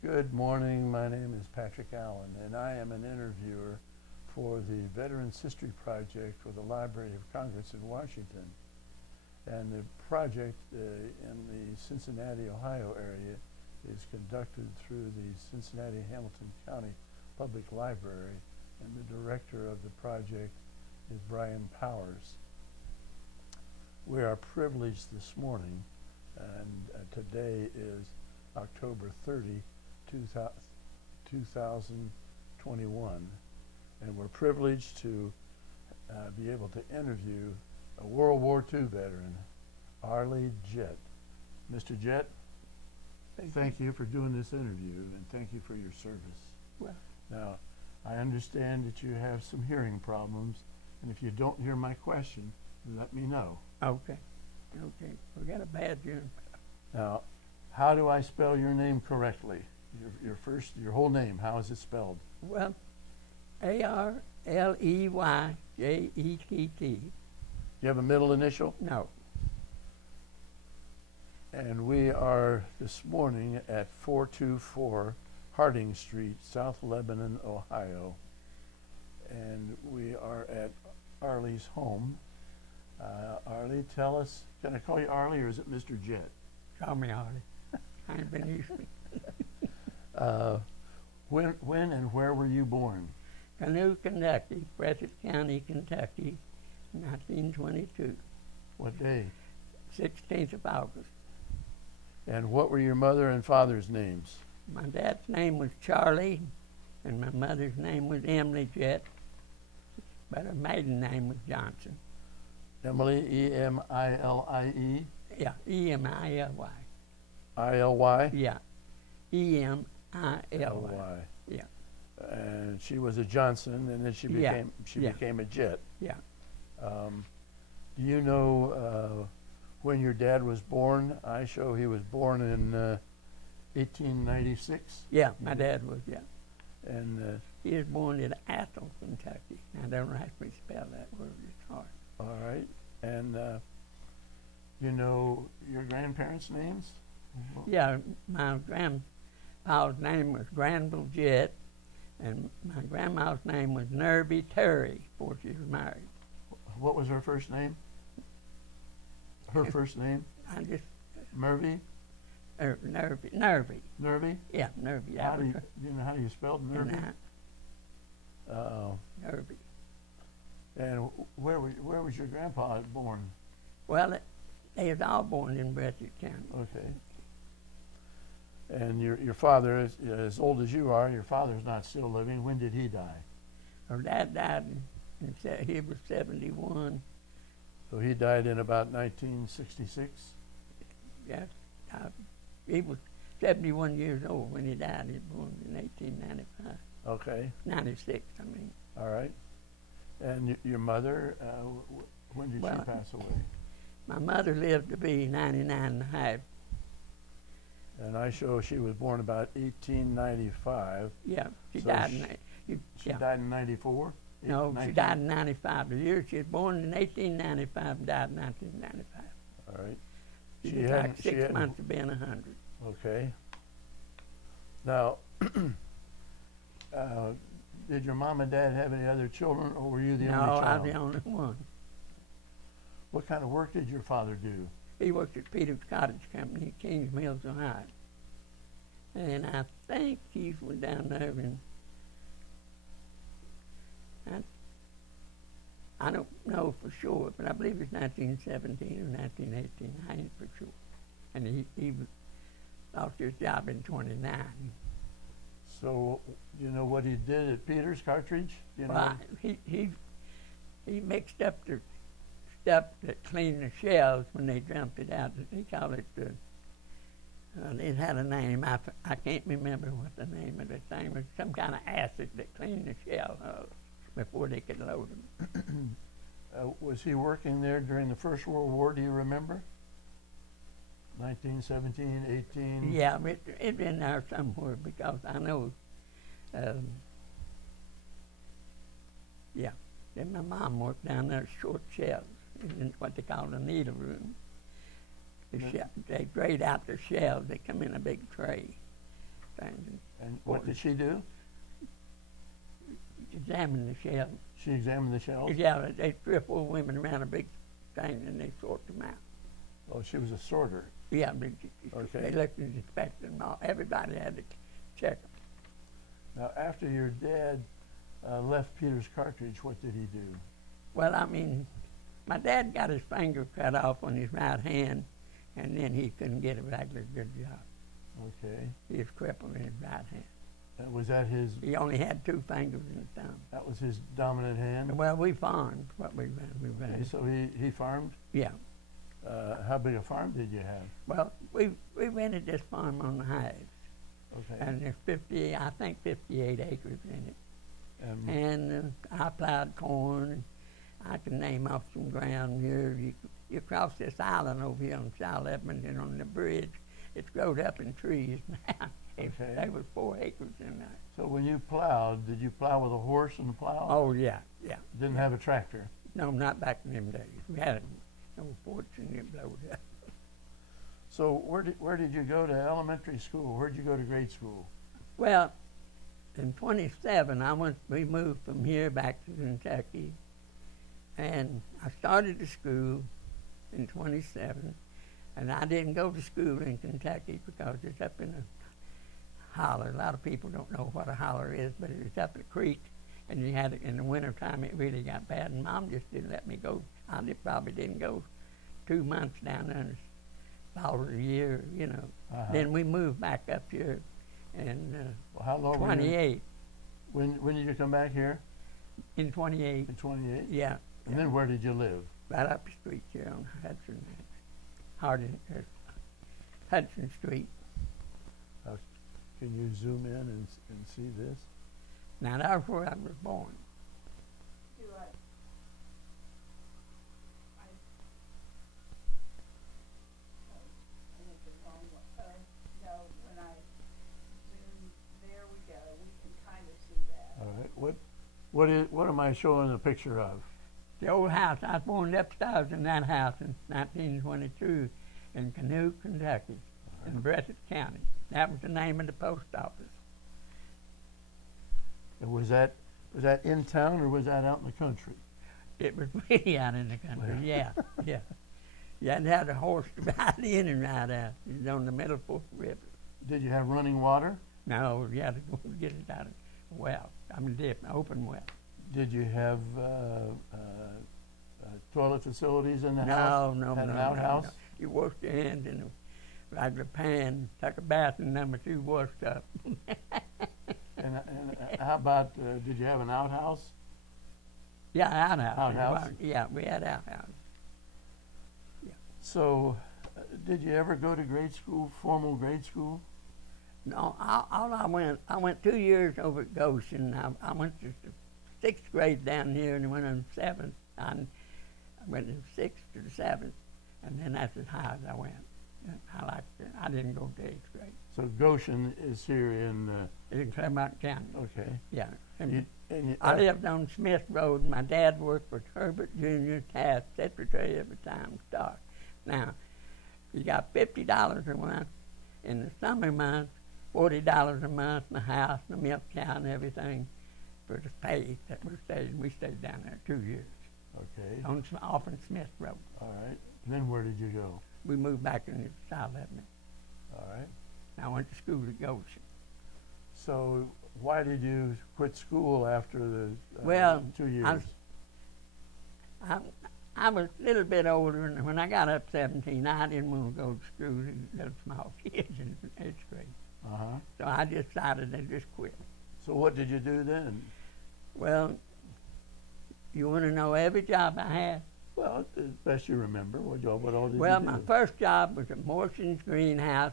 Good morning. My name is Patrick Allen, and I am an interviewer for the Veterans History Project for the Library of Congress in Washington. And the project in the Cincinnati, Ohio area is conducted through the Cincinnati-Hamilton County Public Library, and the director of the project is Brian Powers. We are privileged this morning, and today is October 30, 2021, and we're privileged to be able to interview a World War II veteran, Arley Jett. Mr. Jett, thank you for doing this interview, and thank you for your service. Well, now, I understand that you have some hearing problems, and if you don't hear my question, let me know. okay. We got a bad hearing. Now, how do I spell your name correctly? Your whole name, how is it spelled? Well, A-R-L-E-Y-J-E-T-T. Do you have a middle initial? No. And we are this morning at 424 Harding Street, South Lebanon, Ohio. And we are at Arley's home. Arley, tell us, can I call you Arley or is it Mr. Jett? Call me Arley. I ain't been used to it. When and where were you born? Canoe, Kentucky, Breathitt County, Kentucky, 1922. What day? 16th of August. And what were your mother and father's names? My dad's name was Charlie, and my mother's name was Emily Jett, but her maiden name was Johnson. Emily, E-M-I-L-I-E? Yeah, E-M-I-L-Y. I-L-Y? Yeah, E-M-I-L-Y. L-Y. Yeah. And she was a Johnson, and then she became a Jett. Yeah. Do you know when your dad was born? I show he was born in 1896. Yeah, my dad was, yeah. And he was born in Athol, Kentucky. I don't actually spell that word, it's hard. all right. And you know your grandparents' names? Yeah, my grandpa's name was Granville Jett, and my grandma's name was Nervy Terry before she was married. What was her first name? Her first name? I just... Nervy? Nervy. Nervy? Yeah, Nervy. How do you know how you spelled Nervy? Nervy. And where was your grandpa born? Well, they was all born in Breathitt County. Okay. And your father, is as old as you are, your father's not still living. When did he die? Her dad died, he was 71. So he died in about 1966? Yes. He was 71 years old when he died. He was born in 1895. Okay. 96, I mean. All right. And your mother, when did she pass away? My mother lived to be 99 and a half. And I show she was born about 1895. Yeah, she So died She died in 94? No, she died in 95. The year she was born in 1895 and died in 1995. All right. She was like 6 months of being 100. Okay. Now, did your mom and dad have any other children, or were you the only child? No, I was the only one. What kind of work did your father do? He worked at Peter's Cottage Company, Kings Mills, Ohio. And I think he was down there in, I don't know for sure, but I believe it's 1917 or 1918. I ain't for sure. And he lost his job in 29. So, you know what he did at Peter's Cartridge? You know? Well, he mixed up the stuff that cleaned the shells when they dumped it out. He called it it had a name. I can't remember what the name of the thing was. Some kind of acid that cleaned the shell before they could load them. Was he working there during the First World War? Do you remember? 1917, 18? Yeah, it's in there somewhere because I know. Yeah, then my mom worked down there short shells in what they call the needle room. They grade out the shells. They come in a big tray. things. And what did she do? Examine the shells. She examined the shells? Yeah, they 3 or 4 women around a big thing and they sort them out. Oh, she was a sorter. Yeah, but Okay. they looked and inspected them all. Everybody had to check them. Now, after your dad left Peter's Cartridge, what did he do? Well, I mean, my dad got his finger cut off on his right hand, and then he couldn't get a regular good job. Okay. He was crippled in his right hand. Was that his? He only had 2 fingers and a thumb. That was his dominant hand. Well, we farmed what we ran. Okay, so he farmed. Yeah. How big a farm did you have? Well, we rented this farm on the Heights, Okay. and there's 58 acres in it. And I plowed corn. I can name off some ground here. You cross this island over here on South Edmonton on the bridge. It's growed up in trees now. Okay. There was 4 acres in there. So when you plowed, did you plow with a horse and a plow? Oh, yeah, yeah. Didn't have a tractor? No, not back in them days. We had no fortune it blowed up. So where did you go to elementary school? Where did you go to grade school? Well, in 27, we moved from here back to Kentucky, and I started the school in 27, and I didn't go to school in Kentucky because it's up in a holler. A lot of people don't know what a holler is, but it's up a creek, and you had it in the wintertime. It really got bad, and Mom just didn't let me go. Probably didn't go 2 months down there, about a year, you know. Then we moved back up here in well, how long 28. When did you come back here? In 28. In 28? Yeah. And then where did you live? Right up the street here on Hudson Street. Can you zoom in and see this? Now that's where I was born. All right. What am I showing a picture of? The old house. I was born upstairs in that house in 1922 in Canoe, Kentucky, in Breathitt County. That was the name of the post office. And was that in town or was that out in the country? It was really out in the country. Yeah, yeah. You had to have a horse to ride in and ride out. It was on the Middle Fork River. Did you have running water? No, you had to go get it out of a well. I mean, open well. Did you have toilet facilities in the house? No, Had an outhouse? no. You washed your hands in a regular pan, took a bath, and number 2 washed up. And how about, did you have an outhouse? Yeah, outhouse. Outhouse? Yeah, we had outhouse. Yeah. So, did you ever go to grade school, formal grade school? No, I went 2 years over at Goshen. I went to the 6th grade down here and went on 7th. I went from 6th to the 7th, and then that's as high as I went. I liked it. I didn't go to 8th grade. So Goshen is here in Claremont County. okay. Yeah. I I lived on Smith Road. My dad worked for Herbert Jr. Taft, Secretary of the Times-Star. Now, you got $50 a month in the summer months, $40 a month in the house, and the milk cow and everything for the pay that we stayed. We stayed down there 2 years. Okay. Off on Smith Road. All right. And then where did you go? We moved back into South Edmonton. All right. I went to school at Goshen. So why did you quit school after the Well, 2 years? I was a little bit older, and when I got up 17, I didn't want to go to school with little small kids in 8th grade. So I decided to just quit. So what did you do then? Well, you want to know every job I had? Well, as best you remember, what all did you do? Well, my first job was at Morrison's greenhouse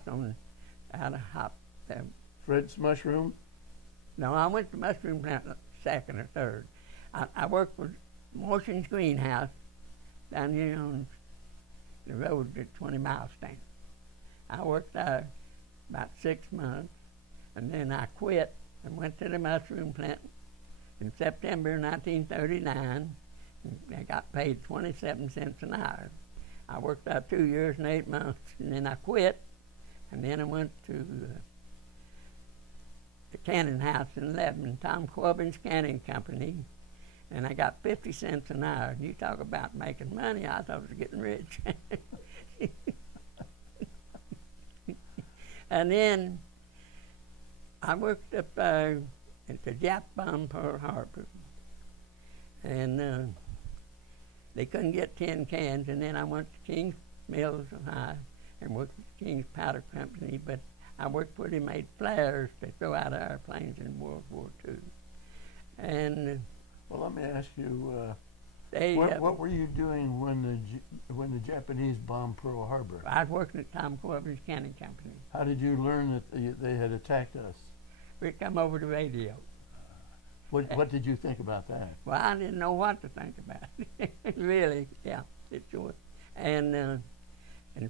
out of Fred's Mushroom? No, I went to mushroom plant 2nd or 3rd. I worked with Morrison's greenhouse down here on the road to 20 Mile Stand. I worked there about 6 months, and then I quit and went to the mushroom plant in September 1939. I got paid 27 cents an hour. I worked out 2 years and 8 months, and then I quit, and then I went to canning house in Lebanon, Tom Corbin's Canning Company, and I got 50 cents an hour. And you talk about making money, I thought I was getting rich. And then I worked up at the Jap bomb Pearl Harbor, and they couldn't get tin cans, and then I went to King's Mills, Ohio, and worked at King's Powder Company, but I worked where they made flares to throw out of airplanes in World War II. And well, let me ask you, what were you doing when the Japanese bombed Pearl Harbor? I was working at Tom Corbin's Canning Company. How did you learn that they had attacked us? We come over the radio. What did you think about that? Well, I didn't know what to think about. Really, yeah, it's short. And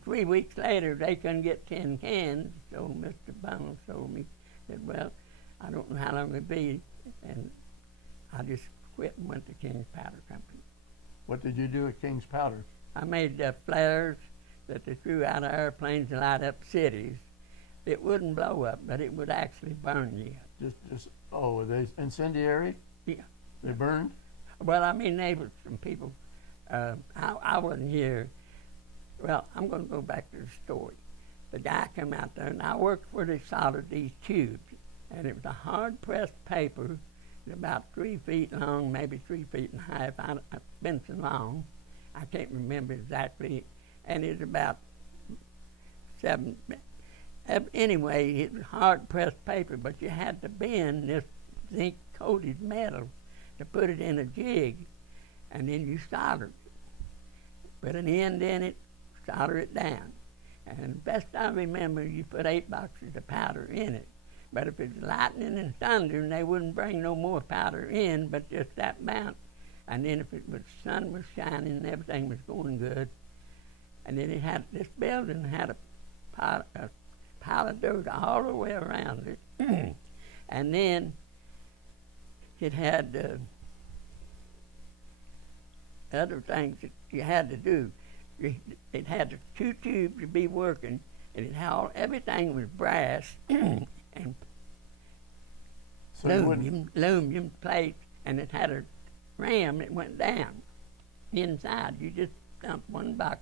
3 weeks later, they couldn't get tin cans, so Mr. Bones told me, said, well, I don't know how long it'll be, and I just quit and went to King's Powder Company. What did you do at King's Powder? I made flares that they threw out of airplanes to light up cities. It wouldn't blow up, but it would actually burn you. Were they incendiary? Yeah. They burned? Well, I mean, they were some people. I wasn't here. Well, I'm going to go back to the story. The guy come out there, and I worked where they soldered these tubes, and it was a hard-pressed paper, about 3 feet long, maybe 3 feet and a half. I've been so long, I can't remember exactly, and it's about 7. Anyway, it was hard-pressed paper, but you had to bend this zinc-coated metal to put it in a jig, and then you soldered it. Put an end in it, solder it down. And best I remember, you put 8 boxes of powder in it. But if it's lightning and thunder, they wouldn't bring no more powder in, but just that amount. And then if the sun was shining and everything was going good, and then this building had a pile of dirt all the way around it. And then it had other things that you had to do. It had the 2 tubes to be working, and everything was brass and So aluminum plates, and it had a ram that went down inside. You just dump 1 box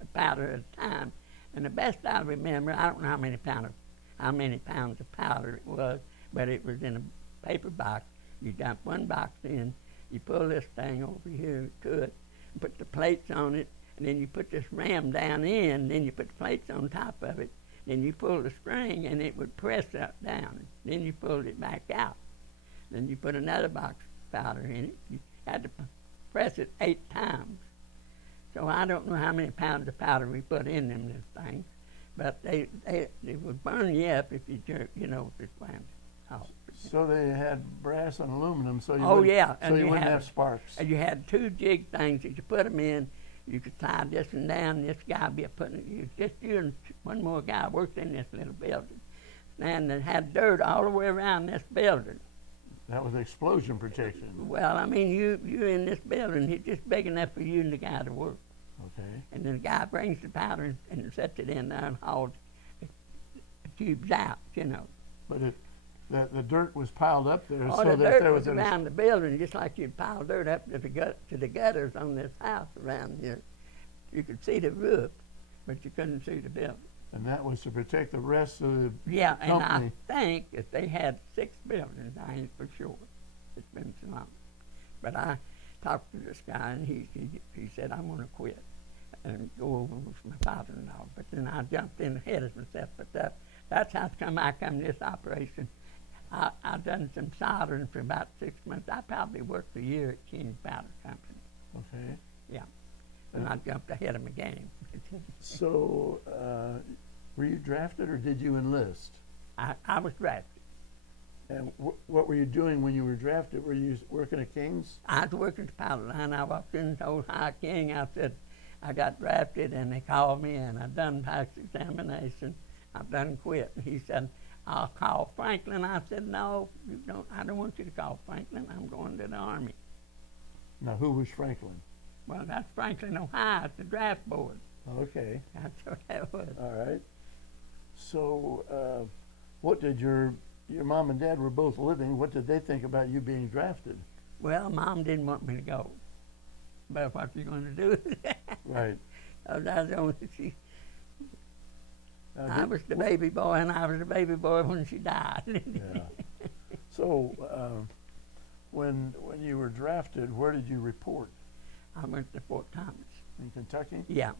of powder at a time. And the best I remember, I don't know how many pounds of powder it was, but it was in a paper box. You dump 1 box in, you pull this thing over here to it, and put the plates on it, and then you put this ram down in, then you put the plates on top of it, then you pull the string, and it would press up down. Then you pulled it back out. Then you put another box of powder in it. You had to press it 8 times. So I don't know how many pounds of powder we put in them this thing, but they would burn you up if you jerk, if it went out. So they had brass and aluminum, so you wouldn't have sparks. And you had 2 jig things that you put them in. You could tie this one down. This guy be putting it. Just you and 1 more guy worked in this little building, and it had dirt all the way around this building. That was explosion protection. Well, I mean, you in this building, it's just big enough for you and the guy to work. Okay. And then the guy brings the powder and sets it in there and hauls the tubes out, But the dirt was piled up there, so that dirt there was around the building, just like you'd pile dirt up to the gutters on this house around here. You could see the roof, but you couldn't see the building. And that was to protect the rest of the Yeah, company. and I think that they had 6 buildings. I ain't for sure. It's been so long. But I talked to this guy, and he said, I'm going to quit and go over with my father-in-law. But then I jumped in ahead of myself. But that's how come I come to this operation. I done some soldering for about 6 months. I probably worked a year at King's Powder Company. Okay. Yeah. And I jumped ahead of my game. So, were you drafted or did you enlist? I was drafted. And what were you doing when you were drafted? Were you working at King's? I was working at the powder line. I walked in and told High King, I said, I got drafted, and they called me, and I done passed examination. I done quit. And he said, I'll call Franklin. I said, no, you don't. I don't want you to call Franklin. I'm going to the Army. Now, who was Franklin? Well, that's Franklin, Ohio, at the draft board. Okay. That's what that was. All right. So, what did your your mom and dad were both living. What did they think about you being drafted? Well, Mom didn't want me to go. But what you going to do? Right. I was the baby boy, and I was the baby boy when she died. Yeah. So, when you were drafted, where did you report? I went to Fort Thomas. In Kentucky? Yeah.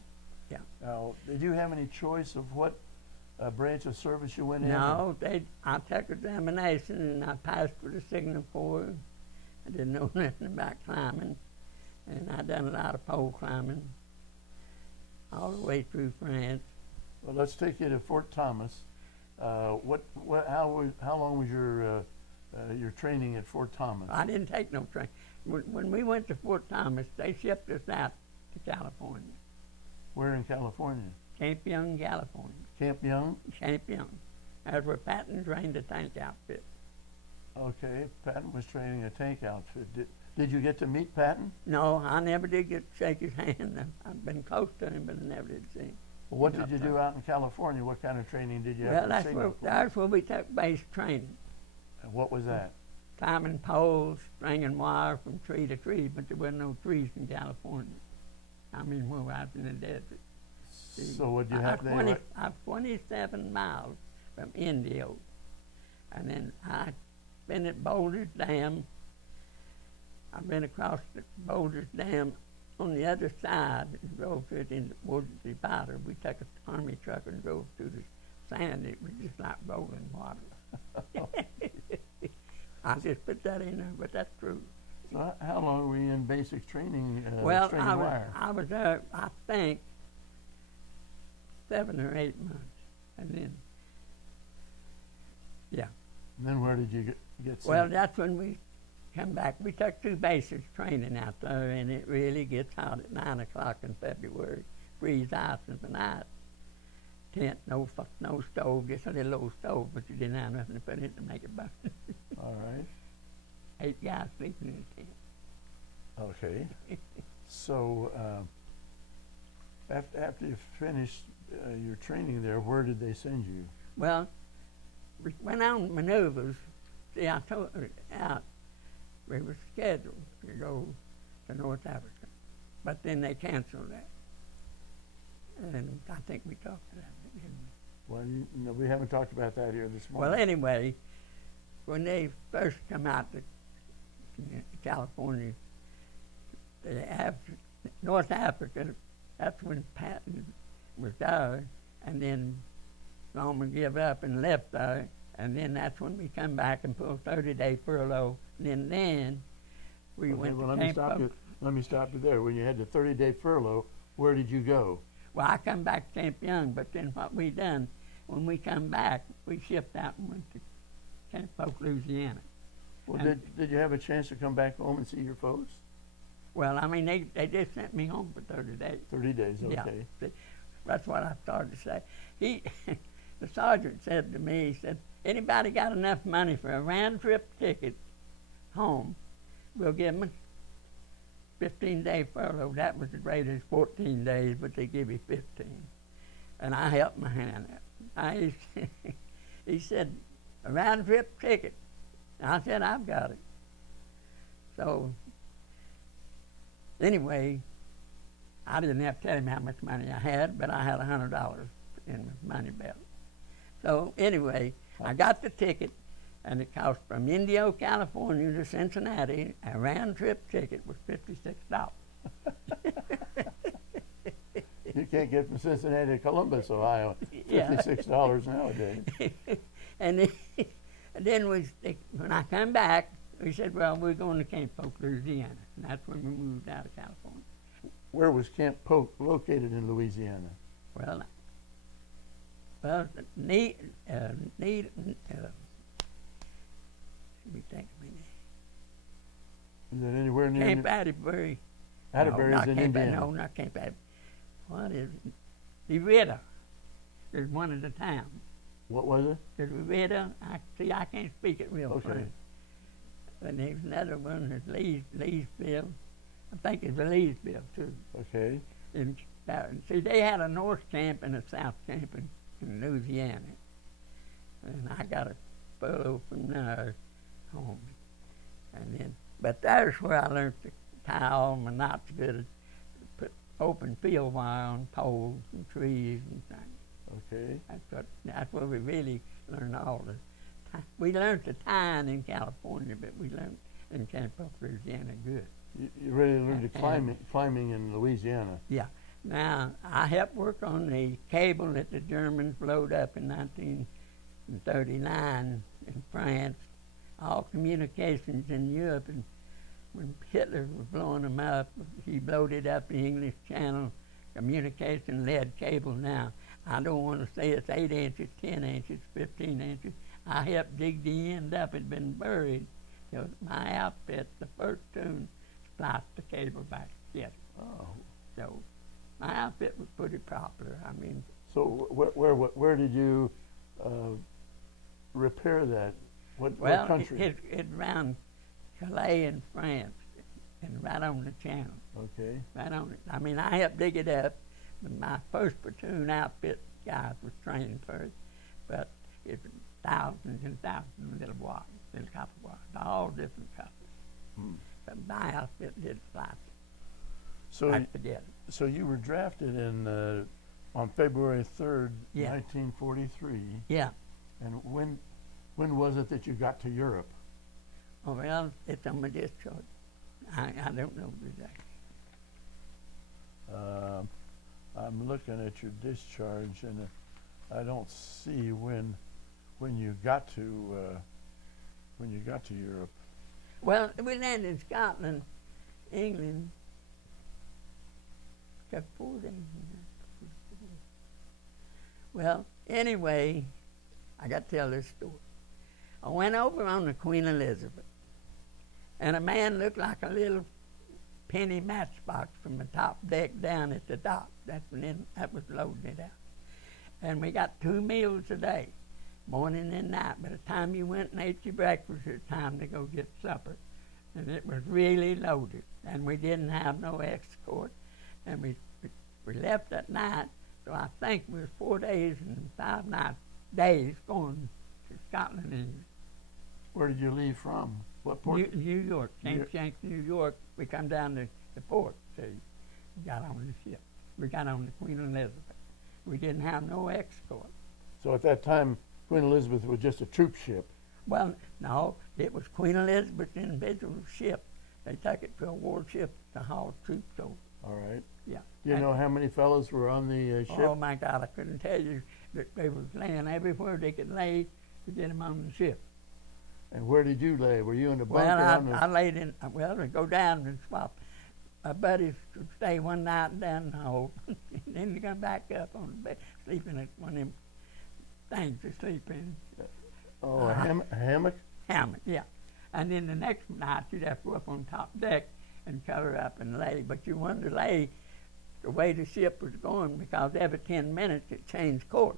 Now, did you have any choice of what branch of service you went in? No, I took examination and I passed for the Signal Corps. I didn't know nothing about climbing, and I done a lot of pole climbing all the way through France. Well, let's take you to Fort Thomas. How long was your training at Fort Thomas? I didn't take no training. When we went to Fort Thomas, they shipped us out to California. Where in California? Camp Young, California. Camp Young? Camp Young. That's where Patton trained a tank outfit. Okay, Patton was training a tank outfit. Did you get to meet Patton? No, I never did get to shake his hand. I've been close to him, but I never did see him. Well, what did you do out in California? What kind of training did you well, have? That's where we took base training. And what was that? Climbing poles, stringing wire from tree to tree, but there wasn't no trees in California. I mean, we were out in the desert. So what did you have there? I'm 27 miles from Indio. And then I've been at Boulder's Dam. I've been across the Boulder's Dam on the other side and drove to it in the woods of Powder. We took an army truck and drove through the sand. It was just like rolling water. I just put that in there, but that's true. So how long were you in basic training? Well, stringing wire? I was there, I think, 7 or 8 months, and then, yeah. And then where did you get sent? Well, that's when we come back. We took 2 bases training out there, and it really gets hot at 9 o'clock in February. Freeze ice in the night. Tent, no stove, just a little old stove, but you didn't have nothing to put in to make it burn. All right. 8 guys sleeping in the tent. Okay. So after you finished your training there, where did they send you? Well, we went on maneuvers. See, I told her out. We were scheduled to go to North Africa, but then they canceled that. And I think we talked about it, didn't we? Well, no, we haven't talked about that here this morning. Well, anyway, when they first come out to California, North Africa, that's when Patton was there, and then Norman gave up and left there, and then that's when we come back and pulled 30-day furlough, and then we went to Camp Let me stop you there. When you had the 30-day furlough, where did you go? Well, I come back to Camp Young, but then what we done, when we come back, we shipped out and went to Camp Polk, Louisiana. Well, did you have a chance to come back home and see your folks? Well, I mean, they just sent me home for 30 days. 30 days, okay. Yeah, that's what I started to say. The sergeant said to me, he said, anybody got enough money for a round-trip ticket home, we'll give them a 15-day furlough. That was the greatest 14 days, but they give you 15. And I helped my hand out. He said, a round-trip ticket. And I said, I've got it. So, anyway, I didn't have to tell him how much money I had, but I had $100 in my money belt. So, anyway, I got the ticket, and it cost from Indio, California to Cincinnati, a round-trip ticket was $56. You can't get from Cincinnati to Columbus, Ohio, $56 nowadays. And then when I come back, we said, well, we're going to Camp Polk, Louisiana. And that's when we moved out of California. Where was Camp Polk located in Louisiana? Well, let me think of my name. Is that anywhere near Camp Atterbury. Atterbury's in Indiana. No, not Camp Atterbury. What is it? DeVita. There's one of the towns. What was it? There's DeVita. I can't speak it real okay. funny. And there's another one, there's Leesville. I think it's Leesville, too. Okay. And see, they had a north camp and a south camp in Louisiana. And I got a furlough from there home. And then, but there's where I learned to tie all my knots good, put open field wire on poles and trees and things. Okay. That's where we really learned all the we learned the tying in California, but we learned in Campo, Louisiana good. You really learned the climbing in Louisiana. Yeah. Now, I helped work on the cable that the Germans blowed up in 1939 in France, all communications in Europe, and when Hitler was blowing them up, he blowed it up the English Channel, communication lead cable. Now, I don't want to say it's 8 inches, 10 inches, 15 inches. I helped dig the end up. It had been buried. It was my outfit, the first tune, spliced the cable back together. Oh. So my outfit was pretty popular. I mean. So where did you repair that? What country? It around Calais in France, and right on the channel. Okay. Right on it. I mean, I helped dig it up. My first platoon outfit guys was trained first, but it's thousands and thousands of little copper wires, all different colors. But my outfit did fly. So you were drafted in on February 3rd, 1943. Yeah. And when was it that you got to Europe? Oh, well, it's on my discharge. I don't know exactly. I'm looking at your discharge, and I don't see when you got to Europe. Well, we landed in Scotland, England. Took 4 days. Well, anyway, I got to tell this story. I went over on the Queen Elizabeth, and a man looked like a little penny matchbox from the top deck down at the dock. That was loading it out. And we got 2 meals a day, morning and night. By the time you went and ate your breakfast, it was time to go get supper. And it was really loaded. And we didn't have no escort. And we left at night, so I think it was 4 days and 5 days going to Scotland. And where did you leave from? What port? New York, St. Shanks, New York. We come down to the port, see. We got on the ship. We got on the Queen Elizabeth. We didn't have no escort. So at that time, Queen Elizabeth was just a troop ship? Well, no, it was Queen Elizabeth's individual ship. They took it to a warship to haul troops over. All right. Yeah. Do you know how many fellows were on the ship? Oh, my God, I couldn't tell you. That they were laying everywhere they could lay to get them on the ship. And where did you lay? Were you in the bunker? Well, I laid in, we go down and swap. My buddies would stay one night down in the hole, and then they come back up on the bed, sleeping at one of them things to sleep in. Oh, a hammock? Hammock, yeah. And then the next night, you'd have to go up on top deck and cover up and lay. But you wanted to lay the way the ship was going, because every 10 minutes it changed course.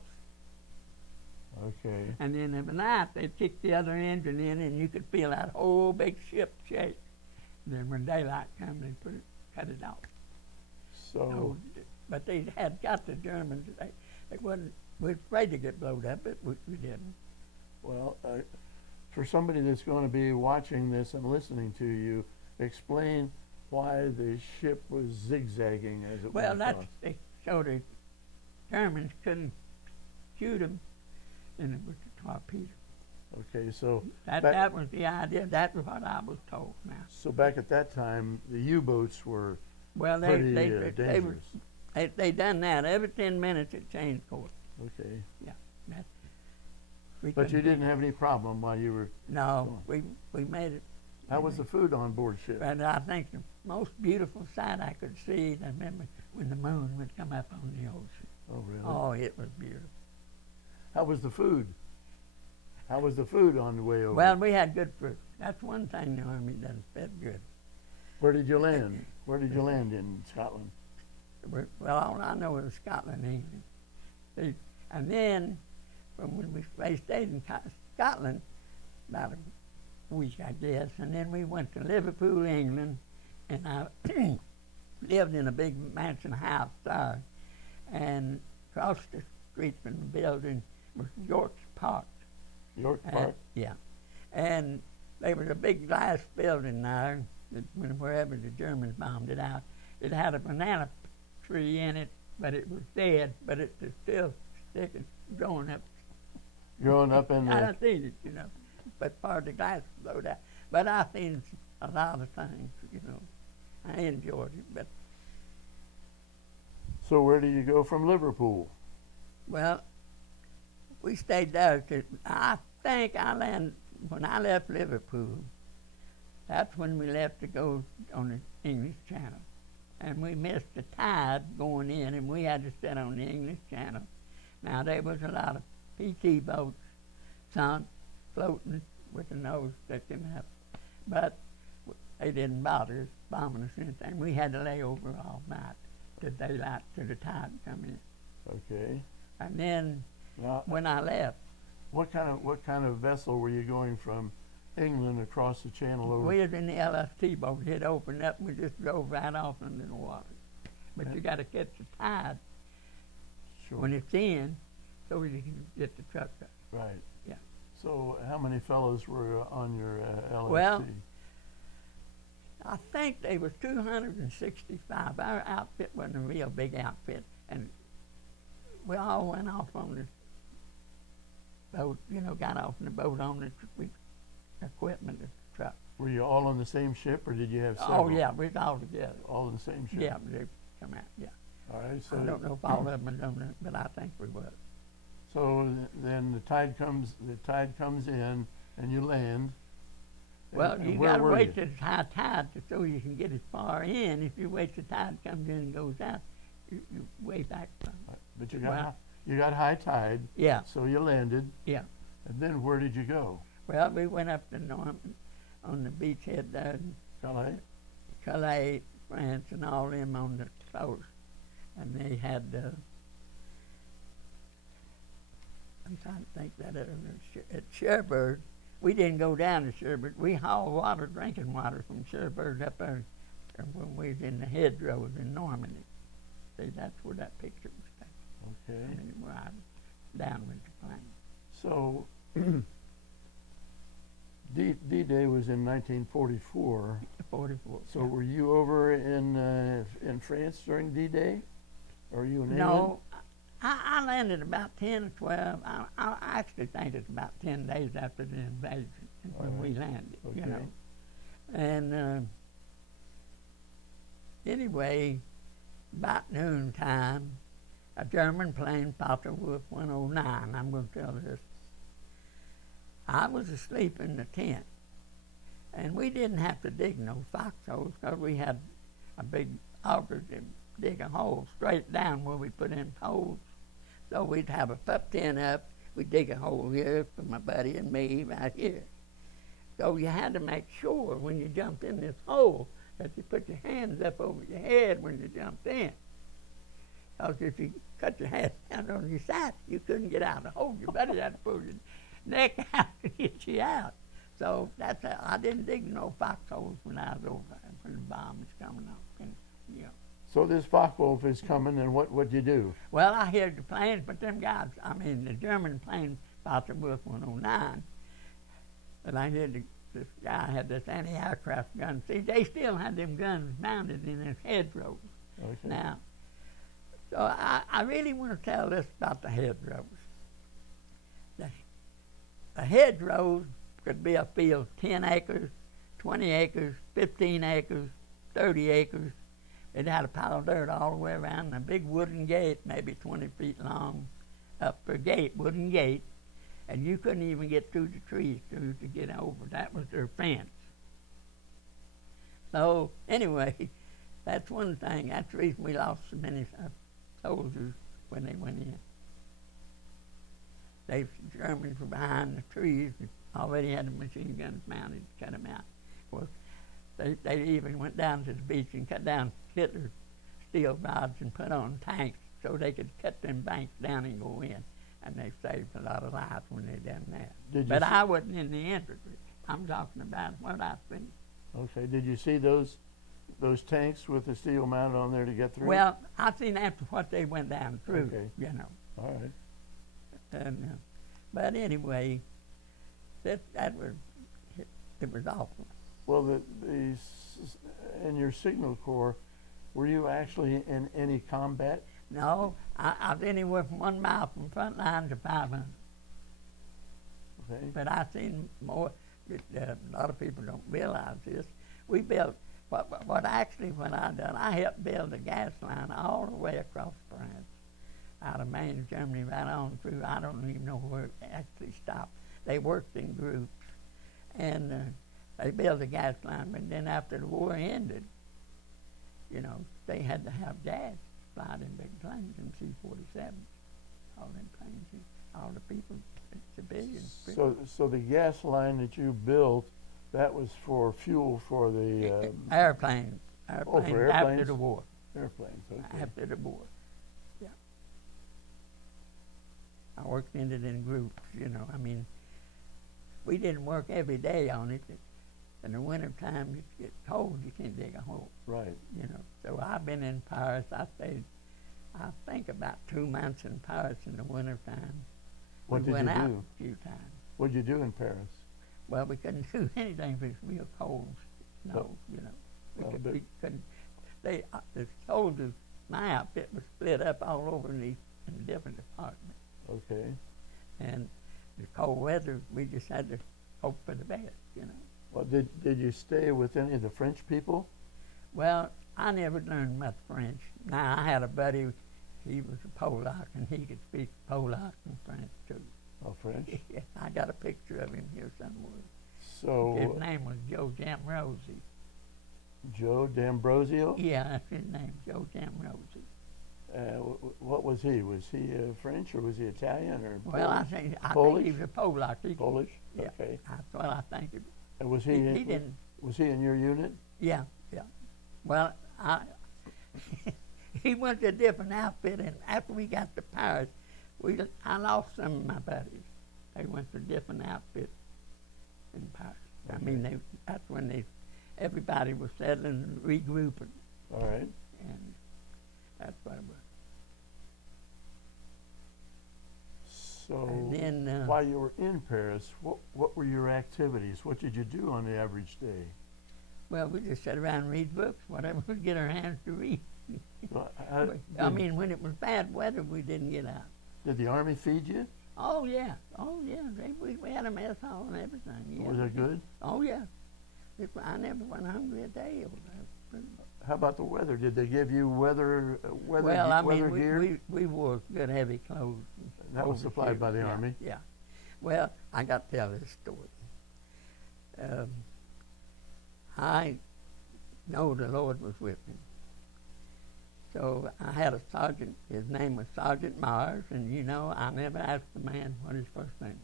Okay. And then every night they'd kick the other engine in, and you could feel that whole big ship shake. And then when daylight came, they'd cut it off. So, but they had got the Germans. They wasn't. We were afraid to get blown up, but we didn't. Well, for somebody that's going to be watching this and listening to you, explain why the ship was zigzagging as it went across. So the Germans couldn't shoot them, and it was a torpedo. Okay, so that was the idea. That was what I was told. Now. So back at that time, the U-boats were pretty dangerous. They done that every 10 minutes. It changed course. Okay. Yeah. But you didn't have any problem while you were. No, we made it. How was the food on board ship? And I think the most beautiful sight I could see, I remember when the moon would come up on the ocean. Oh, really? Oh, it was beautiful. How was the food? How was the food on the way over? Well, we had good food. That's one thing the Army done fed good. Where did you land? Where did you land in Scotland? Well, all I know is Scotland, England. And then, from when we stayed in Scotland, about a week, I guess, and then we went to Liverpool, England, and I lived in a big mansion house there. And across the street from the building was York's Park. York Park? Yeah. And there was a big glass building there that wherever the Germans bombed it out. It had a banana tree in it, but it was dead, but it was still sticking, growing up. Growing up in I the... don't seen it, but part of the glass blowed out. But I seen a lot of things, I enjoyed it. But So where do you go from Liverpool? well, we stayed there. I think when I left Liverpool, that's when we left to go on the English Channel. And we missed the tide going in, and we had to sit on the English Channel. Now, there was a lot of PT boats sunk, floating with the nose sticking up. But they didn't bother us, bombing us or anything. We had to lay over all night till daylight, till the tide come in. Okay. And then Now, when I left, what kind of vessel were you going from England across the channel over? we was in the LST boat. It opened up and we just drove right off into the water. But you got to catch the tide when it's in so you can get the truck up. Right. Yeah. So how many fellows were on your LST? Well, I think there was 265. Our outfit wasn't a real big outfit. And we all went off on the boat, got off in the boat on the equipment, the truck. Were you all on the same ship, or did you have several? Oh, yeah, we was all together. All in the same ship? Yeah, they come out, yeah. All right, so... I don't know if all of them are doing it, but I think we was. So then the tide comes in, and you land. Well, and you where got to were wait you? till it's high tide so you can get as far in. If you wait till tide comes in and goes out, you way back from it. But you Well, got high tide. Yeah, So you landed. yeah. And then where did you go? Well, we went up to Norman on the beachhead there in Calais? Calais, France, and all them on the coast. And they had, I'm trying to think that at Cherbourg, we didn't go down to Cherbourg. We hauled water, drinking water from Cherbourg up there when we was in the hedgerows in Normandy. See, that's where that picture was taken. Okay. I mean, where I was down with the plane. So D-Day was in 1944. 44. So were you over in France during D-Day? Or were you in England? No, I landed about 10 or 12. I actually think it's about 10 days after the invasion when we landed, Okay. And anyway, about noon time, a German plane popped a Wolf 109. I'm going to tell this. I was asleep in the tent, and we didn't have to dig no foxholes because we had a big auger to dig a hole straight down where we put in holes. So we'd have a pup tent up, we'd dig a hole here for my buddy and me right here. So you had to make sure when you jumped in this hole that you put your hands up over your head when you jumped in. Because if you cut your hand down on your side, you couldn't get out of the hole. Your buddy had to pull your neck out to get you out. So that's how I didn't dig no foxholes when I was over there, when the bomb was coming off. And, So this Focke-Wulf is coming, and what'd you do? Well, I heard the planes, but them guys, the German plane fought the Wolf 109. And I heard this guy had this anti-aircraft gun. See, they still had them guns mounted in their hedgerows. Okay. Now, so I really want to tell this about the hedgerows. The hedgerows could be a field 10 acres, 20 acres, 15 acres, 30 acres. It had a pile of dirt all the way around and a big wooden gate, maybe 20 feet long, up per gate, wooden gate. And you couldn't even get through the trees to get over. That was their fence. So anyway, that's one thing. That's the reason we lost so many soldiers when they went in. The Germans were behind the trees and already had the machine guns mounted to cut them out. Well, they even went down to the beach and cut down Hitler steel rods and put on tanks so they could cut them banks down and go in. And they saved a lot of lives when they done that. But I wasn't in the infantry. I'm talking about what I seen. Okay. Did you see those tanks with the steel mounted on there to get through? Well, I seen after what they went down through, Okay. you know. All right. And, but anyway, that was, it was awful. Well, in your signal corps, were you actually in any combat? No, I was anywhere from 1 mile from front line to 500. Okay. But I seen more. A lot of people don't realize this. We built what I done. I helped build a gas line all the way across France, out of Maine, Germany, right on through. I don't even know where it actually stopped. They worked in groups, and they built a gas line. But then after the war ended, you know, they had to have gas flying in big planes and C-47s, all them planes, all the people, civilians. So the gas line that you built, that was for fuel for the airplanes. for airplanes after the war. Airplanes, okay. After the war, yeah. I worked in it in groups, you know. I mean, we didn't work every day on it. In the wintertime, it gets cold, you can't dig a hole. Right. You know, so I've been in Paris. I stayed, I think, about 2 months in Paris in the wintertime. What did went you out do? a few times. What did you do in Paris? Well, we couldn't do anything if it was real cold. No, you know. We couldn't. The soldiers, my outfit was split up all over in different departments. Okay. And the cold weather, we just had to hope for the best, you know. Well, did you stay with any of the French people? Well, I never learned much French. Now, I had a buddy, he was a Polack, and he could speak Polack and French, too. Oh, French? Yeah, I got a picture of him here somewhere. So his name was Joe Jamrosi. Joe D'Ambrosio? Yeah, that's his name, Joe Jamrosi. What was he? Was he French or was he Italian or Well, Polish? I Polish? think he was a Polack. Polish? Yeah, Okay. that's what I think. And was he didn't. Was he in your unit? Yeah, yeah. Well, he went to a different outfit, and after we got to Paris, I lost some of my buddies. They went to a different outfit in Paris. Okay. I mean, that's when everybody was settling and regrouping. All right. And that's what it was. So and then, while you were in Paris, what were your activities? What did you do on the average day? Well, we just sat around and read books, whatever we get our hands to read. Well, I mean, when it was bad weather, we didn't get out. Did the Army feed you? Oh, yeah. Oh, yeah. We had a mess hall and everything. Yeah. Was it good? Oh, yeah. I never went hungry a day over there. How about the weather? Did they give you weather well, I mean, gear? we wore good heavy clothes. That was supplied by the Army? Yeah. Well, I got to tell this story. I know the Lord was with me. So I had a sergeant, his name was Sergeant Mars, and you know, I never asked the man what his first name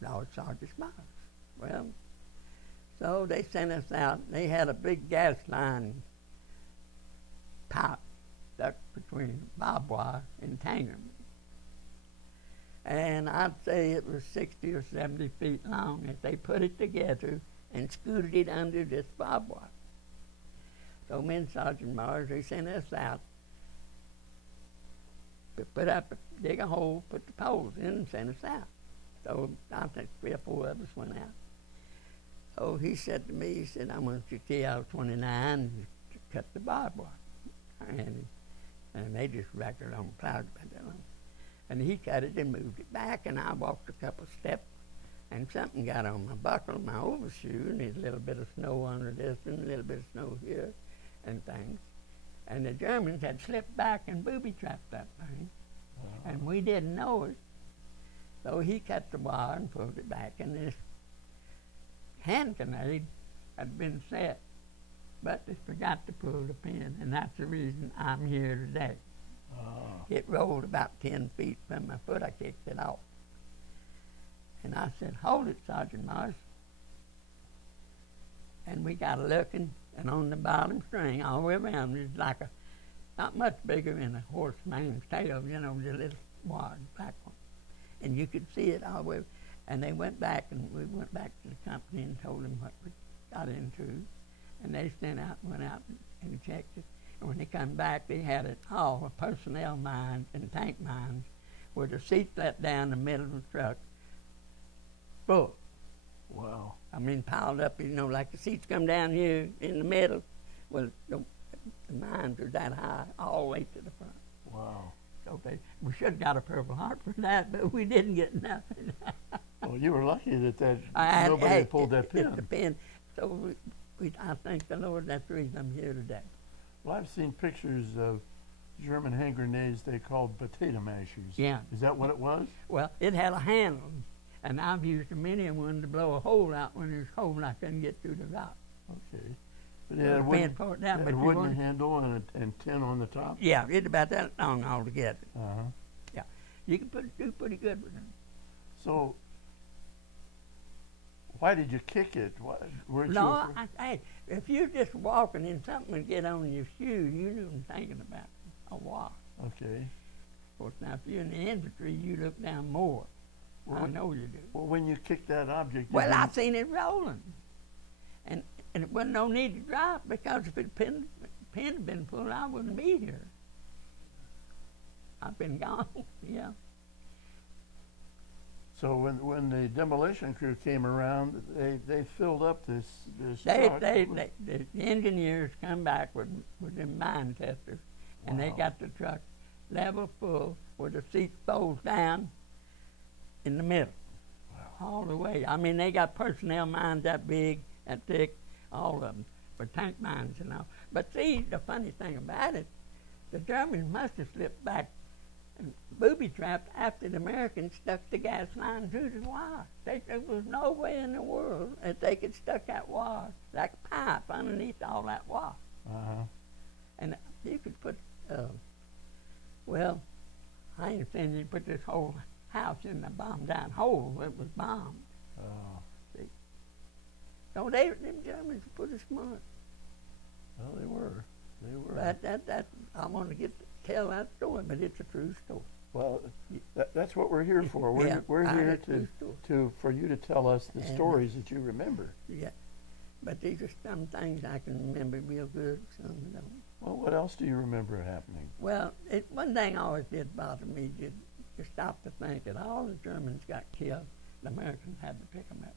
was. No, it's Sergeant Mars. Well, so they sent us out. They had a big gas line pipe stuck between barbed wire and Tangerman. And I'd say it was 60 or 70 feet long as they put it together and scooted it under this barbed wire. So me and Sergeant Mars, they sent us out, dig a hole, put the poles in, and sent us out. So I think 3 or 4 of us went out. So he said to me, he said, I want you to TL-29 to cut the barbed wire. And they just racked it on clouds by that long. And he cut it and moved it back, and I walked a couple steps, and something got on my buckle, my overshoe, and there's a little bit of snow under this and a little bit of snow here and things. And the Germans had slipped back and booby-trapped that thing, and we didn't know it. So he cut the wire and pulled it back, and this hand grenade had been set, but they forgot to pull the pin, and that's the reason I'm here today. It rolled about 10 feet from my foot. I kicked it off. And I said, hold it, Sergeant Mars. And we got a looking, and on the bottom string, all the way around, it was like not much bigger than a horse mane's tail, you know, the little wide black one. And you could see it all the way. And they went back, and we went back to the company and told them what we got into. And they went out and checked it. And when they come back, they had it all, personnel mines and tank mines, where the seats let down the middle of the truck, full. Wow. I mean, piled up, you know, like the seats come down here in the middle. Well, the mines are that high all the way to the front. Wow. So we should have got a Purple Heart for that, but we didn't get nothing. Well, you were lucky that nobody had had pulled that pin. The pin. So I thank the Lord, that's the reason I'm here today. Well, I've seen pictures of German hand grenades they called potato mashers. Yeah. Is that what it was? Well, it had a handle, and I've used a mini one to blow a hole out when there's a hole and I couldn't get through the rock. Okay. But it had a wooden handle and a tin on the top? Yeah, it's about that long altogether. Uh-huh. Yeah. You can do pretty good with them. So, why did you kick it? No, hey, if you're just walking and something would get on your shoe, you knew I'm thinking about a walk. Okay. Of course, now if you're in the infantry, you look down more. Well, I know you do. Well, when you kicked that object... Well, I seen it rolling. And it wasn't no need to drop, because if the pin had been pulled, I wouldn't be here. I've been gone, yeah. So when the demolition crew came around, they filled up this truck. The engineers come back with them mine testers, and they got the truck level full with the seat folds down in the middle, all the way. I mean, they got personnel mines that big, that thick, all of them, for tank mines and all. But see, the funny thing about it, the Germans must have slipped back and booby-trapped after the Americans stuck the gas line through the wire. There was no way in the world that they could stuck that wire, like a pipe underneath all that wire. Uh-huh. And you could put, well, I ain't saying you put this whole house in a bombed-down hole. It was bombed. Oh. See? So them Germans were pretty smart. Well, they were. They were. But I want to tell that story, but it's a true story. Well, that's what we're here for. We're here for you to tell us the stories that you remember. Yeah, but these are some things I can remember real good, some don't. Well, what else do you remember happening? Well, one thing always did bother me, to stop to think that all the Germans got killed, the Americans had to pick them up.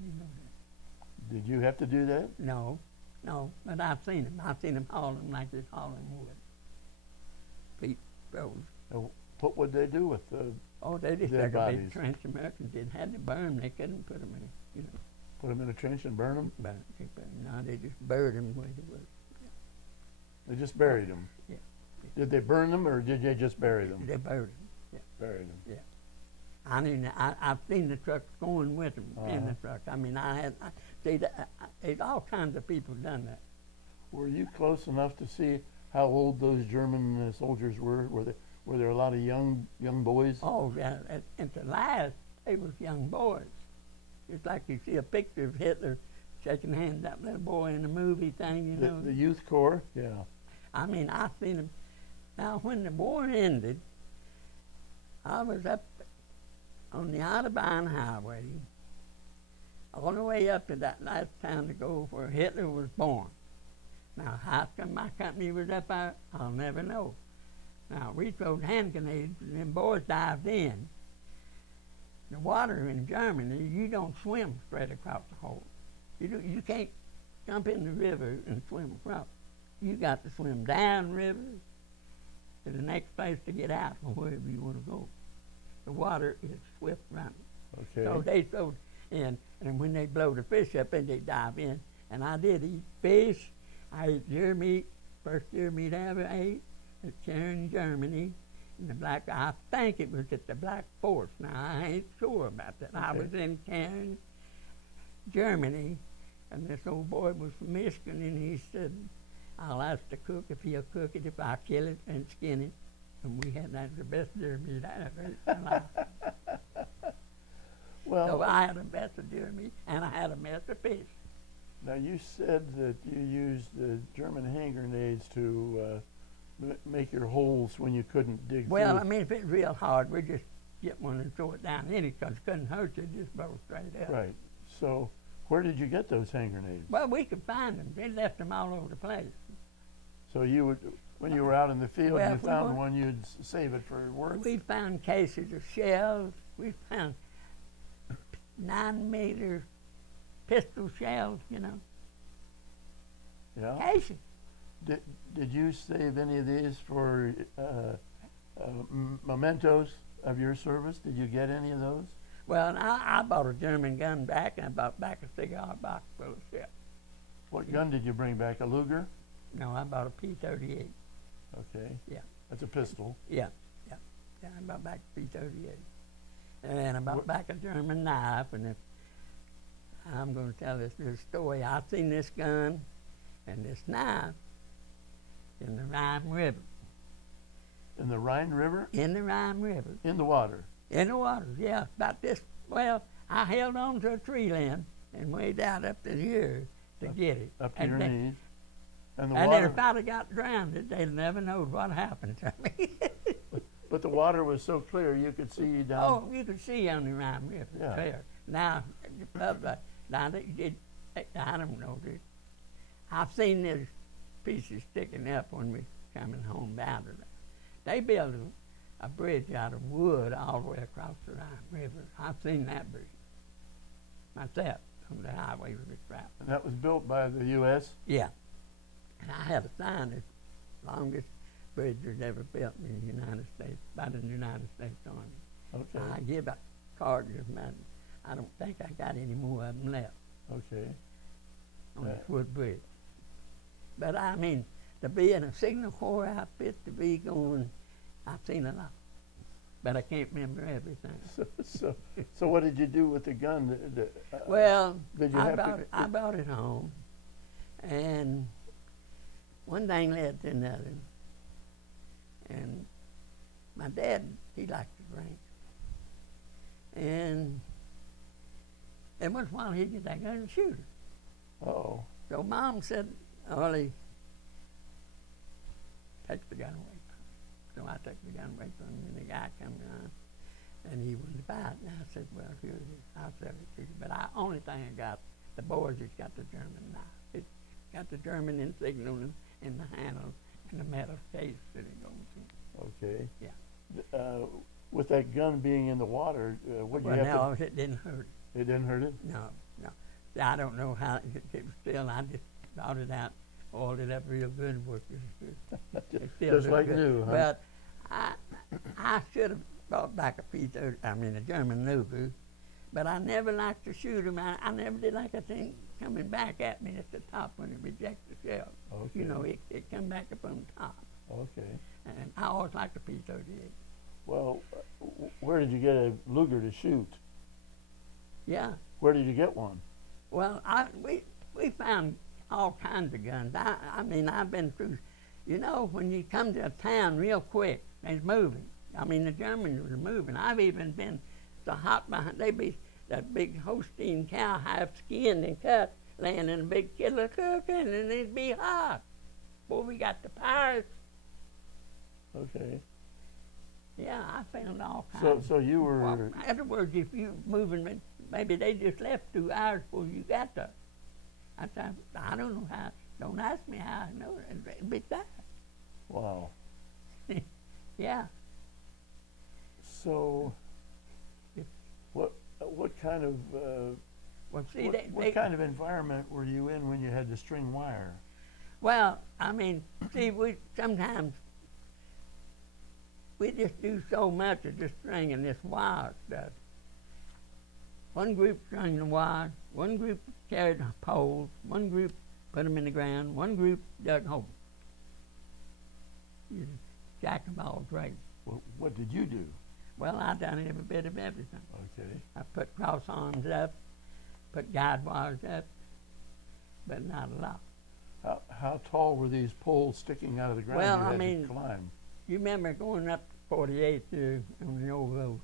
You know that. Did you have to do that? No, but I've seen them. I've seen them hauling like they're hauling wood. Feet froze. What would they do with the they just dead took a bodies? big trench. Americans did had to burn them. They couldn't put them in, you know. Put them in a trench and burn them? No, they just buried them where they were. Yeah. They just buried them? Yeah. Did they burn them, or did they just bury them? They buried them. Yeah. Buried them. Yeah. I mean, I've seen the trucks going with them in the truck. I mean, there's all kinds of people done that. Were you close enough to see how old those German soldiers were? Were there a lot of young boys? Oh, yeah. And the last, they was young boys. It's like you see a picture of Hitler shaking hands with that little boy in the movie thing, you know. The youth corps? Yeah. I mean, I've seen them. Now, when the war ended, I was up on the Autobahn highway, all the way up to that last town to go where Hitler was born. Now, how come my company was up there? I'll never know. Now, we throwed hand grenades, and them boys dived in. The water in Germany, you don't swim straight across the hole. You can't jump in the river and swim across. You got to swim down river to the next place to get out, or wherever you want to go. The water is swift running. Okay. So they throw in, and when they blow the fish up, and they dive in. And I did eat fish. I ate deer meat, first deer meat I ever ate at Cairn, Germany. And I think it was at the Black Forest. Now, I ain't sure about that. Okay. I was in Cairn, Germany, and this old boy was from Michigan, and he said, I'll ask the cook if he'll cook it, if I kill it and skin it. And we had that the best deer meat I ever ate in my life. Well, so I had a mess of deer meat, and I had a mess of fish. Now, you said that you used the German hand grenades to make your holes when you couldn't dig well, through. I mean, if it's real hard, we just get one and throw it down in it, because it couldn't hurt you, just blow straight up. Right. So, where did you get those hand grenades? Well, we could find them. They left them all over the place. So you would, when you were out in the field, well, you found one, you'd save it for work? We found cases of shells. We found 9-meter pistol shells, you know. Yeah. Casey. Did you save any of these for mementos of your service? Did you get any of those? Well, I bought a German gun back, and I bought back a cigar box full of shells. What gun did you bring back? A Luger? No, I bought a P-38. Okay. Yeah. That's a pistol. Yeah, I bought back a P-38. And then I bought back a German knife, and if I'm going to tell this little story. I seen this gun and this knife in the Rhine River. In the Rhine River? In the Rhine River. In the water? In the water, yeah. About this, well, I held on to a tree limb and waded out up to here to get it. Up to your knees? And the and water? then if I'd have got drowned, they'd never know what happened to me. But the water was so clear you could see down. Oh, you could see on the Rhine River, Yeah. clear. Now, I don't know. I've seen these pieces sticking up when we coming home down to that. They built a bridge out of wood all the way across the Rhine River. I've seen that bridge myself on the highway with the traffic. And that was built by the U.S.? Yeah. And I had a sign that's longest bridge that's ever built in the United States, by the United States Army. Okay. I give a card to mine. I don't think I got any more of them left Okay. on this wood bridge. But I mean, to be in a Signal Corps outfit, to be going, I've seen a lot. But I can't remember everything. So what did you do with the gun? Well, did you I brought it home, and one thing led to another. And my dad, he liked to drink. And once in a while he'd get that gun and shoot her. Oh. So Mom said, Arley, take the gun away from me. So I took the gun away from him, and the guy come around, and he wouldn't buy it. And I said, well, here it is. I'll sell it to you. But the only thing I got, the boys, it's got the German knife. It's got the German insignia in the handle and the metal case that it goes in. Okay. Yeah. With that gun being in the water, what do you have no, it didn't hurt. It didn't hurt it? No. I don't know how it was still. I just brought it out, oiled it up real good, and worked it. Just like good. new, huh? But I should have brought back a German Luger, but I never liked to shoot him. I never did like a thing coming back at me at the top when it rejects the shell. Okay. You know, it come back up on top. Okay. And I always liked the P-38. Well, where did you get a Luger to shoot? Yeah. Where did you get one? Well, we found all kinds of guns. I mean, I've been through, you know, when you come to a town real quick, they's moving. I mean, the Germans were moving. I've even been so hot behind, they be that big Holstein cow, half skinned and cut, laying in a big kettle of cooking, and it'd be hot. Boy, we got the pirates. Okay. Yeah, I found all kinds. So you were... Well, afterwards, if you moving, maybe they just left 2 hours before you got there. I said, I don't know how. Don't ask me how I know it. It'd be that. Wow. Yeah. So, what kind of Well, see, what kind of environment were you in when you had to string wire? Well, I mean, see, we sometimes we just do so much of just stringing this wire stuff. One group strung the wire, one group carried the poles, one group put them in the ground, one group dug holes. You jack of all trades. Well, what did you do? Well, I done every bit of everything. Okay. I put cross arms up, put guide wires up, but not a lot. How tall were these poles sticking out of the ground Well, you had I mean, to climb? You remember going up 48 on the old road?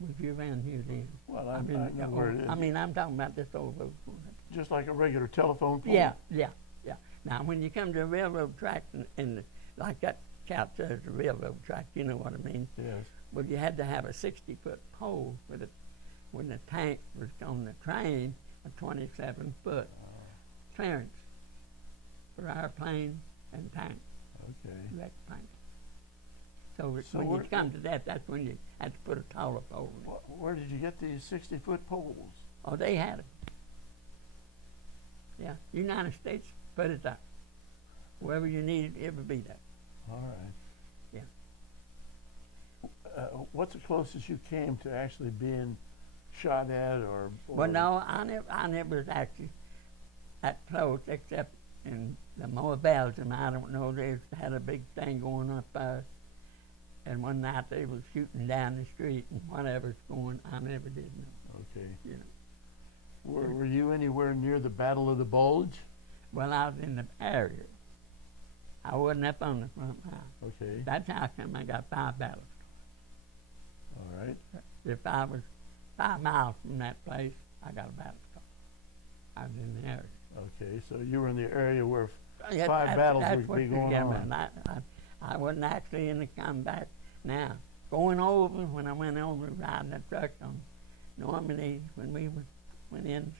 Was you around here then? Well, I know where it is. I mean, I'm talking about this old road. Just like a regular telephone pole? Yeah. Now, when you come to a railroad track, like that couch says, a railroad track, you know what I mean? Yes. Well, you had to have a 60-foot pole with it when the tank was on the train, a 27-foot clearance for airplane and tank. Okay. Wrecked plane. So when you come to that, that's when you had to put a taller pole in. Where did you get these 60-foot poles? Oh, they had it. Yeah, United States put it up. Wherever you needed, it would be there. All right. Yeah. What's the closest you came to actually being shot at, or? Well, no, I never was actually that close, except in the more Belgium. I don't know. They had a big thing going up there, and one night they was shooting down the street, and whatever's going, I never did know. Okay. You know. Were you anywhere near the Battle of the Bulge? Well, I was in the area. I wasn't up on the front line. Okay. That's how come I got 5 battles. All right. If I was 5 miles from that place, I got a battle scar. I was in the area. Okay, so you were in the area where Yeah, 5 battles that's would what be you're going getting on. at. I wasn't actually in the combat. Now, going over, when I went over riding the truck on Normandy, when we went in,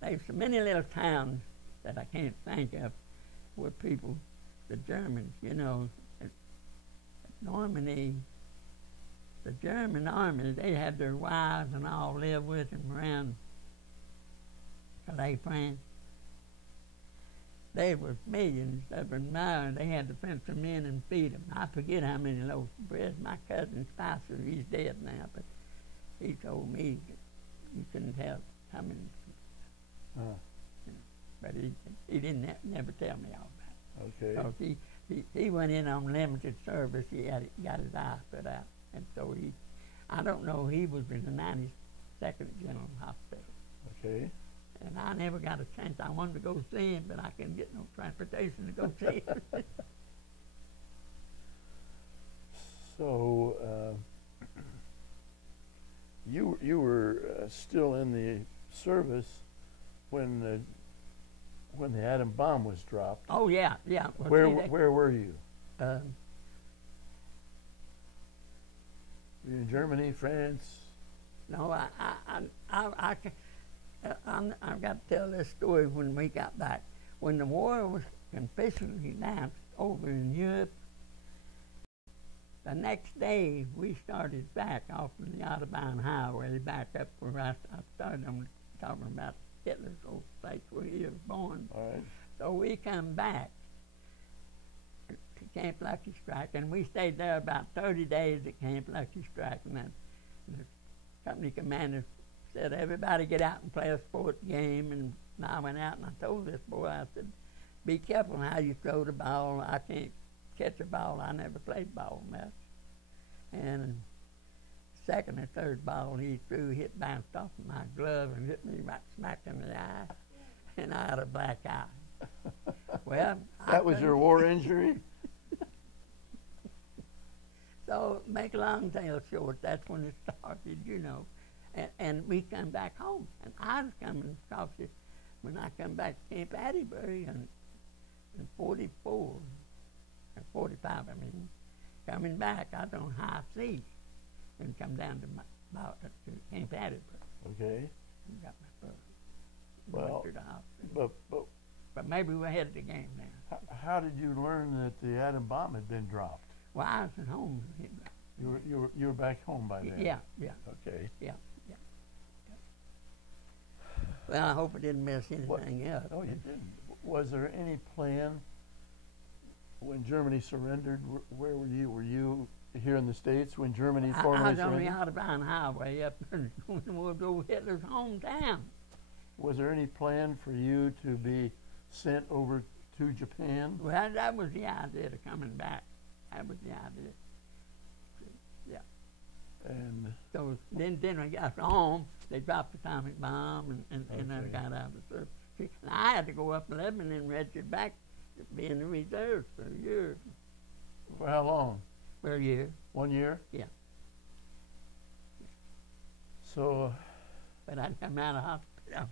there's so many little towns that I can't think of where people, the Germans, you know, at Normandy, the German army, they had their wives and all live with them around Calais, France. There was millions of them there, and they had to fence them in and feed them. I forget how many loaves of bread. My cousin Spicer, he's dead now, but he told me that you couldn't tell how many. But he didn't never tell me all about it. Okay. So he went in on limited service. He got his eye put out, and so I don't know, he was in the 92nd General Hospital. Okay. And I never got a chance. I wanted to go see him, but I couldn't get no transportation to go see him. So you were still in the service when the atom bomb was dropped. Oh yeah, yeah. Well, Where were you? Uh, Were you in Germany, France? no, I've got to tell this story when we got back. When the war was officially announced over in Europe, the next day we started back off of the Autobahn Highway back up where I started. I'm talking about Hitler's old place where he was born. All right. So we come back to Camp Lucky Strike, and we stayed there about 30 days at Camp Lucky Strike, and the company commander said, everybody get out and play a sports game, and I went out and I told this boy, I said, be careful how you throw the ball. I can't catch a ball. I never played ball much. And second or third ball he threw, hit bounced off of my glove and hit me right smack in the eye, and I had a black eye. Well, that was your war injury? So, make a long tale short, that's when it started, you know. And we come back home. And I was coming across it when I come back to Camp Atterbury in 44, or 45, I mean. Coming back, I was on high seas and come down to Camp Atterbury. Okay. And got my brother. Well, Went to the hospital. but maybe we're headed to the game now. how did you learn that the atom bomb had been dropped? Well, I was at home. You were back home by then? Yeah, yeah. Okay. Yeah. Well, I hope I didn't mess anything up. No, you didn't. Was there any plan when Germany surrendered? Where were you? Were you here in the States when Germany formally surrendered? I was on the Autobahn Highway up in Hitler's hometown. Was there any plan for you to be sent over to Japan? Well, that was the idea of coming back. That was the idea. Yeah. And so then we got home. They dropped the atomic bomb, and then I got out of the service. And I had to go up to Lebanon and register back to be in the reserves for a year. for how long? For a year. 1 year? Yeah. So. But I come out of hospital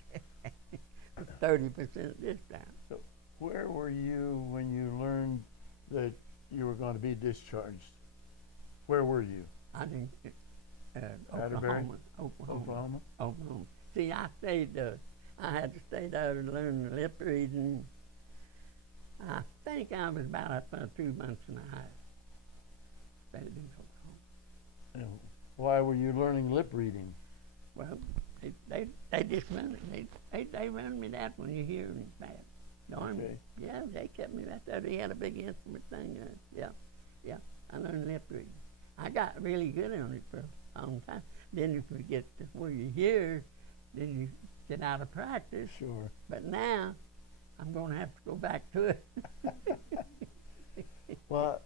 30% this time. So where were you when you learned that you were going to be discharged? Where were you? I think Atterbury? Oklahoma. See, I stayed there. I had to stay there to learn lip reading. I think I was about 2 months and a half. Stayed in Oklahoma. And why were you learning lip reading? Well, they just run it. They run me that when you hear it bad. The Army, Okay. yeah, they kept me right there. They had a big instrument thing. Yeah. I learned lip reading. I got really good on it for a long time. Then if we get to where you hear, then you get out of practice. Sure. But now, I'm going to have to go back to it. Well,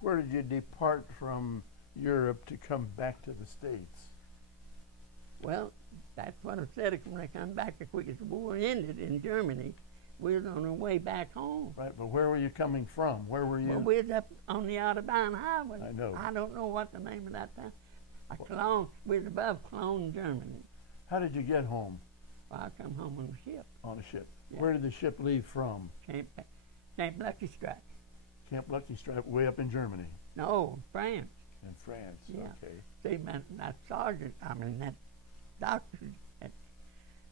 where did you depart from Europe to come back to the States? Well, that's what I said when I come back. The quickest the war ended in Germany, we was on our way back home. Right, but where were you coming from? Where were you? Well, we was up on the Autobahn Highway. I know. I don't know what the name of that town. Cologne. We was above Cologne, Germany. How did you get home? Well, I come home on a ship. On a ship. Yeah. Where did the ship leave from? Camp Lucky Strike. Camp Lucky Strike, way up in Germany. No, France. In France. Yeah. Okay. See, that sergeant, that doctor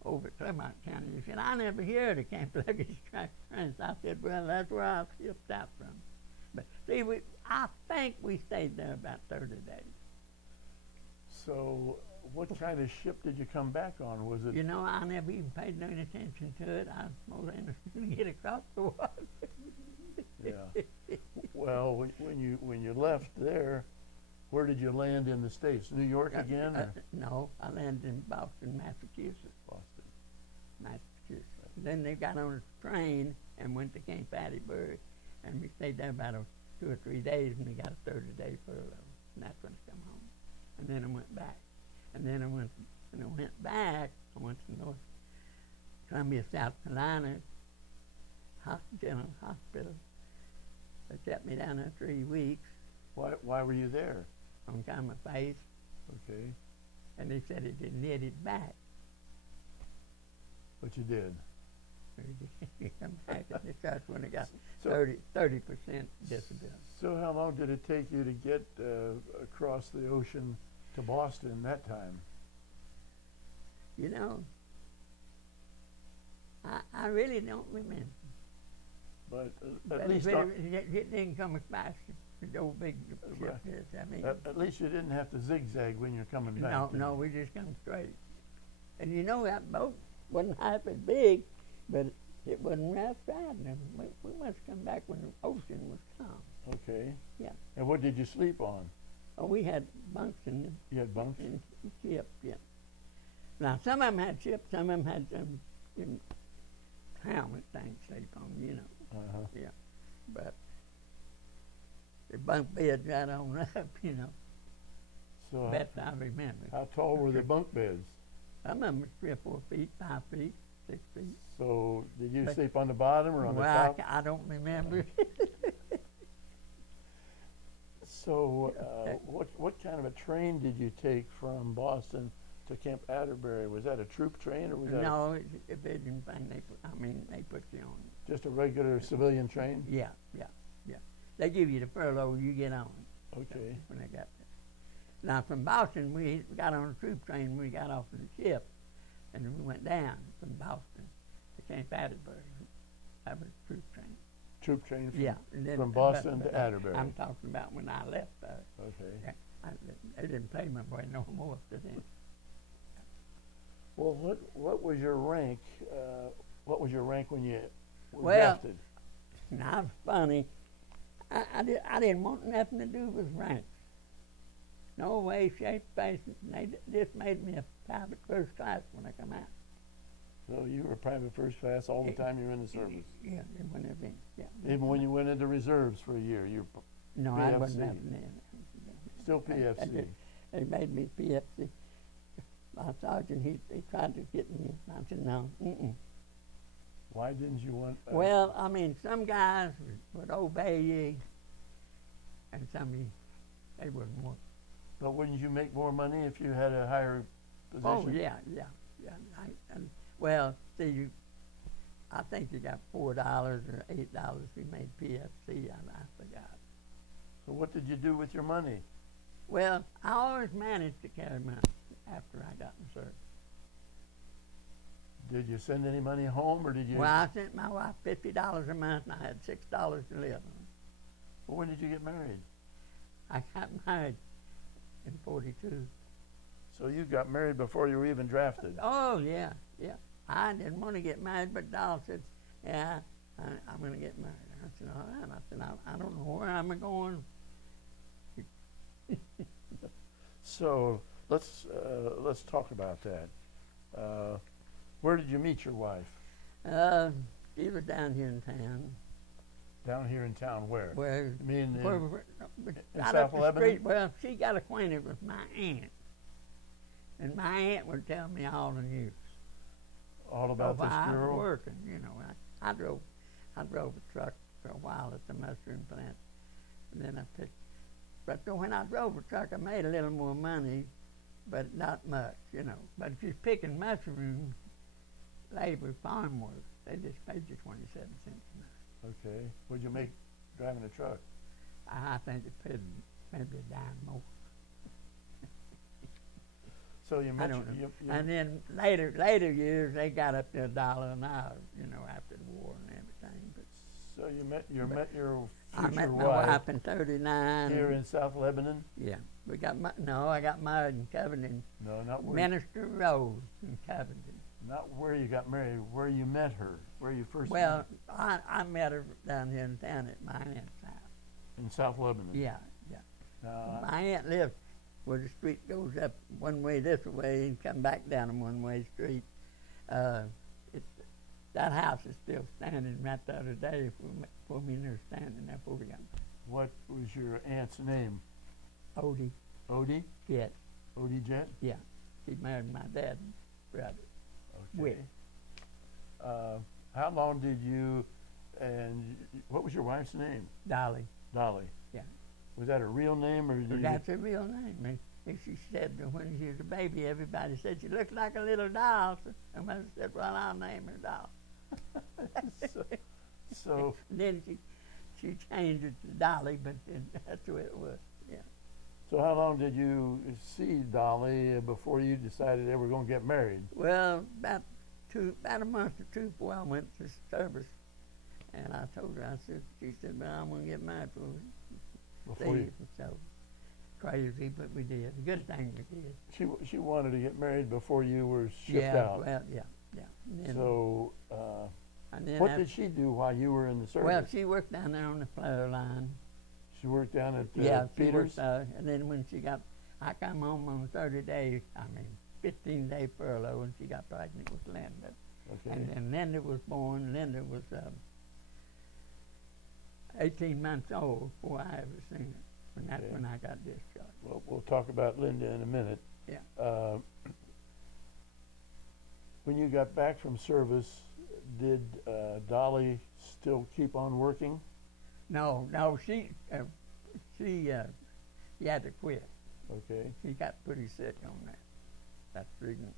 over at Clermont County, he said, I never heard of Camp Lucky Strike, France. I said, well, that's where I shipped out from. But see, I think we stayed there about 30 days. So, what kind of ship did you come back on? Was it? You know, I never even paid no attention to it. I was more interested in get across the water. Yeah. Well, when you left there, where did you land in the States? New York again? Or? No, I landed in Boston, Massachusetts. Boston. Massachusetts. Then they got on a train and went to Camp Atterbury, and we stayed there about 2 or 3 days, and we got a 30-day furlough, and that's when I come home. And then I went back. And then I went back, I went to North Columbia, South Carolina, General Hospital. They kept me down there 3 weeks. Why were you there? On kind of my face. Okay. And they said it didn't hit it back. But you did. Come back, and that's when I got So- 30% disability. So how long did it take you to get across the ocean to Boston that time? You know, I really don't remember. But But at least it didn't come as fast as the old big Right. ship is. I mean, at least you didn't have to zigzag when you're coming back. no, we just come straight. And you know, that boat wasn't half as big, but it wasn't rough riding. We must come back when the ocean was calm. Okay. Yeah. And what did you sleep on? Oh, we had bunks in You had bunks? the ship, yeah. Now, some of them had ships, some of them had some helmet things sleep on, you know. Uh-huh. Yeah. But the bunk beds right on up, you know. So Best I remember. how tall were the bunk beds? Some of them were 3 or 4 feet, 5 feet, 6 feet. So did you But- sleep on the bottom or on the Well, top? I don't remember. So what kind of a train did you take from Boston to Camp Atterbury? Was that a troop train or was that No, it didn't thing. They put you on. just a regular civilian train? Yeah. They give you the furlough, you get on. Okay. When I got there. Now from Boston, we got on a troop train. We got off of the ship, and we went down from Boston to Camp Atterbury. That was a troop train. Troop train from, Yeah. And then, from Boston to Atterbury. I'm talking about when I left there. Okay. They didn't pay my boy no more to then. Well, what was your rank? What was your rank when you were Well, drafted? Now it's funny. I didn't want nothing to do with ranks. No way, shape, fashion. They just made me a private first class when I come out. So you were private first class all the time you were in the service? Yeah, whenever. Yeah. Even when you went into reserves for a year, you were No, I PFC. wasn't having that. still PFC. They made me PFC. My sergeant, he tried to get me. I said, no, Why didn't you want? Well, I mean, some guys would obey you, and some they wouldn't want. But wouldn't you make more money if you had a higher position? Oh yeah. Well, see, I think you got $4 or $8 you made PFC. I forgot. So what did you do with your money? Well, I always managed to carry money after I got in service. Did you send any money home, or did you? Well, I sent my wife $50 a month, and I had $6 to live on. Well, when did you get married? I got married in 42. So you got married before you were even drafted. Oh, yeah, yeah. I didn't want to get married, but Doll said, yeah, I'm going to get married. I said, all right. I said, I don't know where I'm going. So let's talk about that. Where did you meet your wife? She was down here in town. Down here in town, where? Where? You mean in Out South up the Lebanon? street. Well, she got acquainted with my aunt, and my aunt would tell me all the news. All about this I was girl? working, you know. I drove a truck for a while at the mushroom plant, and then I picked. But when I drove a truck, I made a little more money, but not much, you know. But if you're picking mushrooms, labor, farm work, they just paid you 27 cents an hour. Okay. What'd you make driving a truck? I think it paid maybe a dime more. So you I met don't know. you And then later years, they got up to $1 an hour, you know, after the war and everything. But so you met your future I met my wife wife in '39. here in South Lebanon? Yeah, I got married in Covington. No, not where. Minister Road in Covington. Not where you got married. Where you met her. Where you first. Well, I met her down here in town at my aunt's house. In South Lebanon. Yeah. My aunt lived where the street goes up one way this way and come back down a one-way street. That house is still standing right the other day for me and her standing there before we got What was your aunt's name? Odie. Odie? Jett. Arley Jett? Yeah. She married my dad's brother. Okay. How long did you, and what was your wife's name? Dolly. Dolly. Yeah. Was that a real name, or did That's her real name. And she said that when she was a baby, everybody said she looked like a little doll. So my mother said, well, I'll name her Doll. so Then she changed it to Dolly, but that's the way it was. Yeah. So how long did you see Dolly before you decided they were going to get married? Well, about a month or two before I went to service, and I told her, she said, well, I'm going to get married Before you, so crazy, but we did. A good thing we did. she wanted to get married before you were shipped out. Well, yeah. Then, so what did she do while you were in the service? Well, she worked down there on the flour line. She worked down at Peters. Peters? And then when I come home on 15-day furlough, and she got pregnant with Linda. Okay. And then Linda was born. Linda was 18 months old before I ever seen her. And that's when I got discharged. Well, we'll talk about Linda in a minute. Yeah. When you got back from service, did Dolly still keep on working? No, she had to quit. Okay. She got pretty sick on that treatment.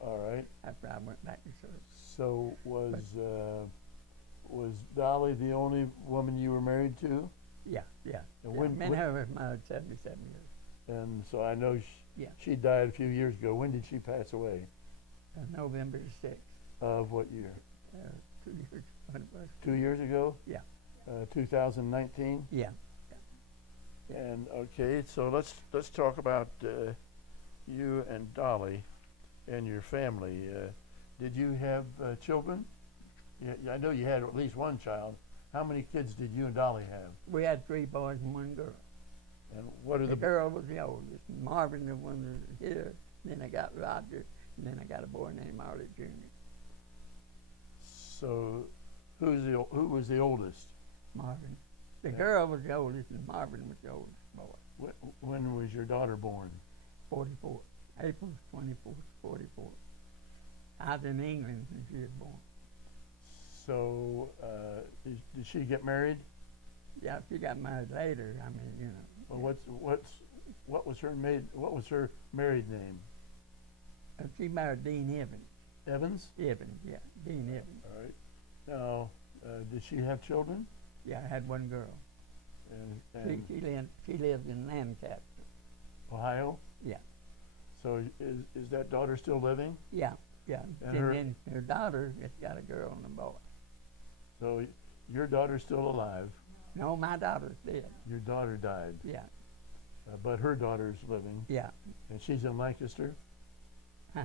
All right. After I went back to service. So was Dolly the only woman you were married to? Yeah. And when her was married 77 years. And so I know she died a few years ago. When did she pass away? November 6th. Of what year? 2 years. What it was. 2 years ago? Yeah. 2019? Yeah. And okay, so let's talk about you and Dolly and your family. Did you have children? I know you had at least one child. How many kids did you and Dolly have? We had 3 boys and 1 girl. And what are the girl was the oldest. Marvin, the one that was here. Then I got Roger, and then I got a boy named Arley Jr. So, who was the oldest? Marvin. The girl was the oldest, and Marvin was the oldest boy. When was your daughter born? 44. April 24th, 44. I was in England when she was born. So, did she get married? Yeah, she got married later. I mean, you know. Well, what was her married name? She married Dean Evans. Evans? Evans, yeah, Dean Evans. All right. Now, did she have children? Yeah, I had 1 girl. And she lived in Lancaster. Ohio? Yeah. So is that daughter still living? Yeah. And then her daughter just got a girl and a boy. So your daughter's still alive? No, my daughter's dead. Your daughter died? Yeah. But her daughter's living, Yeah. and she's in Lancaster. Huh?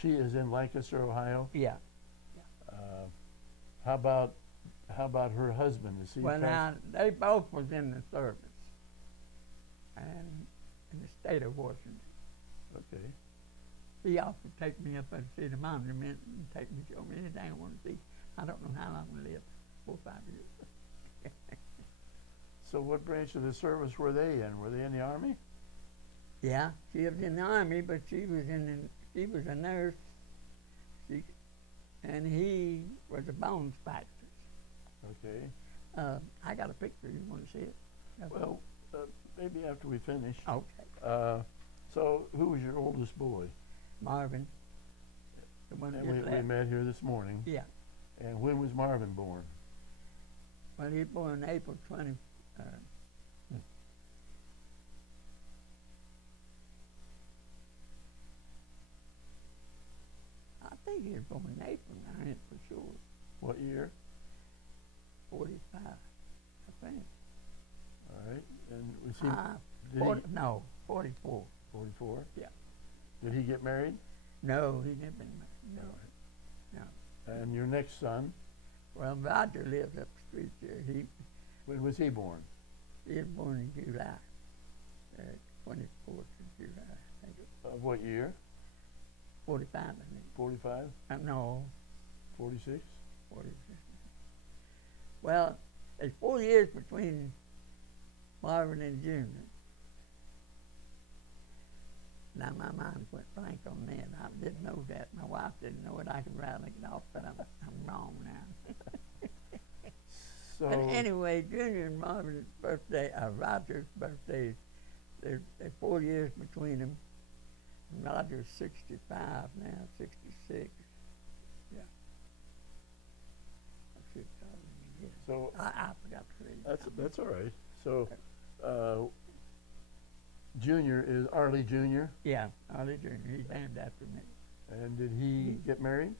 She is in Lancaster, Ohio. Yeah. How about her husband? Is he? Well, now they both was in the service, and in the state of Washington. Okay. He offered to take me up and see the monument and take me, show me anything I want to see. I don't know how long we lived, 4 or 5 years. So what branch of the service were they in? Were they in the Army? Yeah, she was in the Army, but she was a nurse. And he was a bones factor. Okay. I got a picture. You want to see it? Well, maybe after we finish. Okay. So who was your oldest boy? Marvin. The one And we met here this morning. Yeah. And when was Marvin born? Well, he was born April 20. I think he was born in April, I ain't for sure. What year? 45, I think. All right. And was he? 44. 44. Yeah. Did he get married? No, he never been married. No. All right. No. And your next son? Well, Roger lives up the street there. When was he born? He was born in July, 24th of July, I think. Of what year? 45, I think. 45? No, 46? 46. Well, there's 4 years between Marvin and Junior. Now my mind went blank on that. I didn't know that. My wife didn't know it. I could rattle it off, but I'm wrong now. So But anyway, Junior and Marvin's birthday, Roger's birthday, there's 4 years between them. Roger's 65 now, 66. Yeah. I should probably get it. So I forgot to read. that's all right. So Junior is Arley Jr. Yeah, Arley Jr. He's named after me. And did he get married?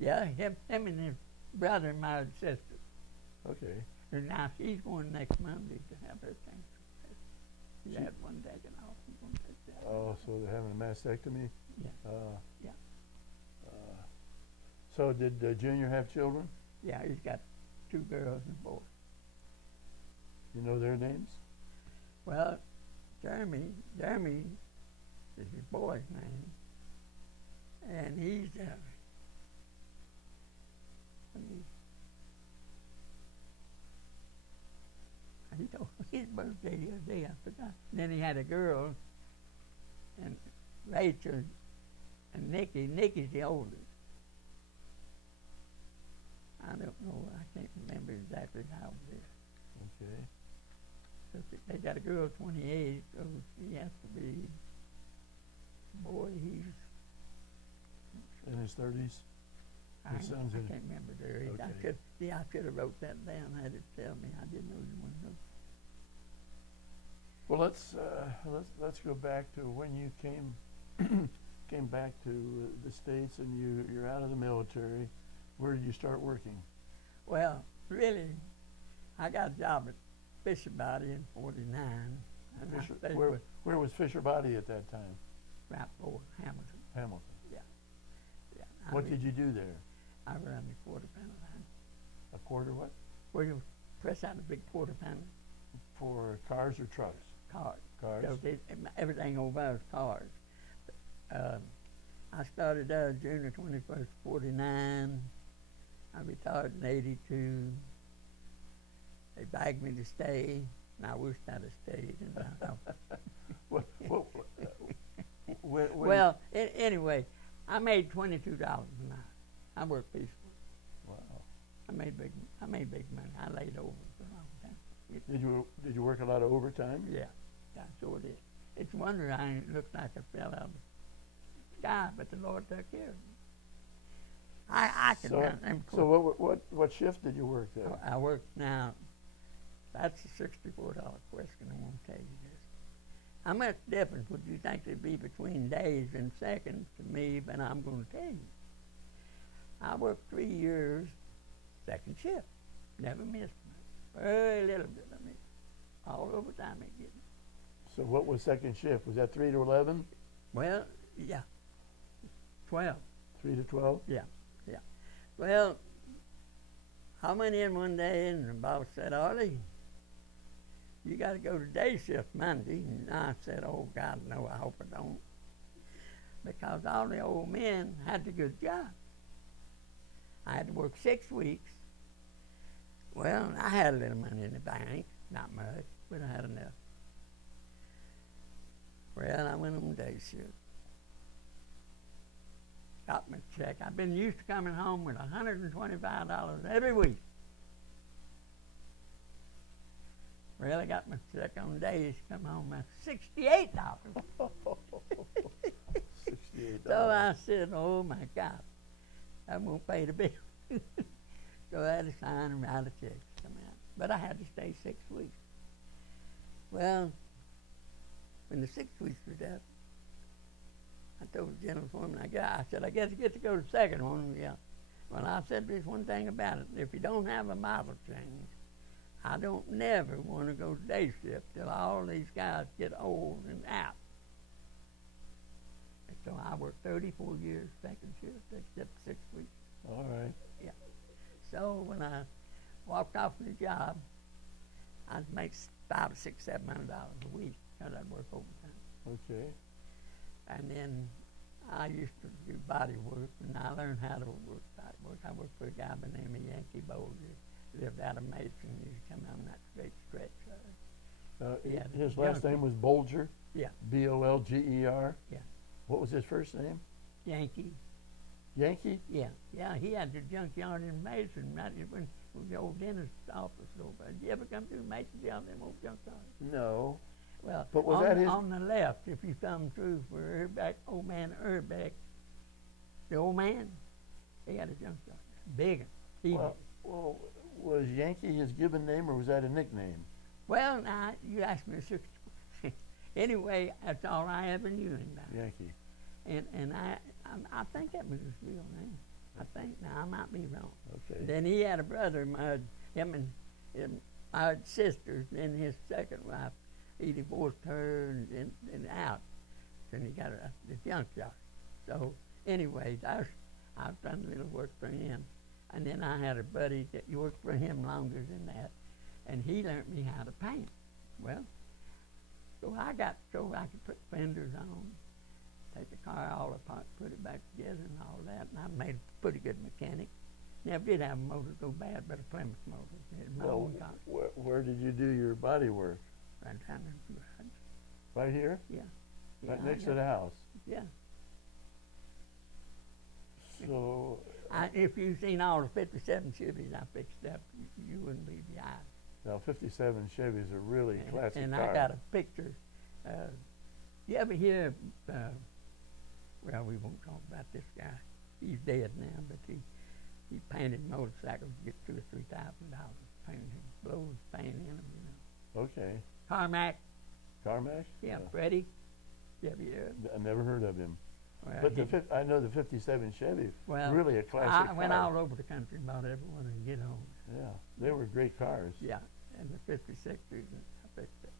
Yeah, him and his brother married sister. Okay. And now she's going next Monday to have her thing. She had one taken off. And one taken out. Oh, so they're having a mastectomy? Yeah. Yeah. So did Junior have children? Yeah, he's got 2 girls and a boy. You know their names? Well, Jeremy is his boy's name, and he's he told me his birthday the other day. I forgot. And then he had a girl, and Rachel, and Nikki. Nikki's the oldest. I don't know. I can't remember exactly how old it is. Okay. They got a girl 28, so he has to be, boy, he's In his 30s? I It sounds in- can't remember their age. Okay. I should have wrote that down. I had it tell me. I didn't know you wanted to know. Well, let's go back to when you came back to the States and you're out of the military. Where did you start working? Well, really, I got a job at Fisher Body in 49. And I stayed with Where was Fisher Body at that time? Route 4, Hamilton. Hamilton. Yeah. What did you do there? I run the quarter panel line. A quarter what? Where you press out a big quarter panel For cars or trucks? card. Cars. So everything over there is cars. I started June 21st, 49. I retired in 82. They begged me to stay, and I wished I'd have stayed. Well, anyway, I made $22 an hour. I worked peacefully. wow. I made big money. I laid over for a long time. Did you work a lot of overtime? Yeah, I sure did. It's a wonder I ain't looked like I fell out of the sky, but the Lord took care of me. I can run them. So what shift did you work there? I work now. That's a $64 question. I want to tell you this. How much difference would you think there'd be between days and seconds to me? But I'm going to tell you. I worked 3 years, second shift. Never missed much. Very little bit of me. All overtime I get. So what was second shift? Was that 3 to 11? Well, yeah, 12. 3 to 12? Yeah, yeah. Well, I went in one day and the boss said, Arley, you got to go to day shift Monday. And I said, oh, God, no, I hope I don't. Because all the old men had a good job. I had to work 6 weeks. Well, I had a little money in the bank, not much, but I had enough. Well, I went on day shift. Got my check. I've been used to coming home with $125 every week. Well, I got my check on days, come home at $68. $68. So I said, oh my God, I won't pay the bill. So I had to sign and write a check to come out. But I had to stay 6 weeks. Well, when the 6 weeks was up, I told the general foreman I said, I guess I get to go to the second one. Yeah. Well, I said, there's one thing about it. If you don't have a model change, I don't never want to go to day shift till all these guys get old and out. And so I worked 34 years second shift, except 6 weeks. All right. Yeah. So when I walked off the job, I'd make $500, $600, $700 a week because I'd work overtime. Okay. And then I used to do body work, and I learned how to work body work. I worked for a guy by the name of Yankee Bolger. Lived out of Mason. He used to come on that straight stretch. His last name was Bolger? Yeah. B-O-L-G-E-R? Yeah. What was his first name? Yankee. Yankee? Yeah. Yeah, he had the junkyard in Mason right when the old dentist's office over. Did you ever come through Mason, see all them old junkyards? No. Well, but was that his? On the left, if you come through for Urbeck, old man Urbeck, the old man, he had a junkyard. Big one. Well, was Yankee his given name, or was that a nickname? Well, now, you asked me a anyway, that's all I ever knew him about. Yankee. And I think that was his real name. I think. Now, I might be wrong. Okay. Then he had a brother, him and my sisters, and his second wife. He divorced her and out. And he got the junkyard. So, anyways, I've done a little work for him. And then I had a buddy that worked for him longer than that. And he learned me how to paint. Well, so I could put fenders on, take the car all apart, put it back together and all that. And I made a pretty good mechanic. Never did have a motor go bad, but a Plymouth motor. It was my own car. Where did you do your body work? Right down in the garage. Right here? Yeah. Right next to the house? Yeah. So... if you've seen all the 57 Chevys I fixed up, you wouldn't believe the eyes. Now, 57 Chevys are really classic cars. And I got a picture. You ever hear, well, we won't talk about this guy. He's dead now, but he painted motorcycles to get $2,000 or $3,000. Painted him, blows paint in them, you know. Okay. Carmack. Carmack? Yeah, Freddie. You ever hear? I never heard of him. Well, but I know the 57 Chevy, really a classic car. I went all over the country and bought everyone to get home. Yeah, they were great cars. Yeah, and the 56ers, I fixed it.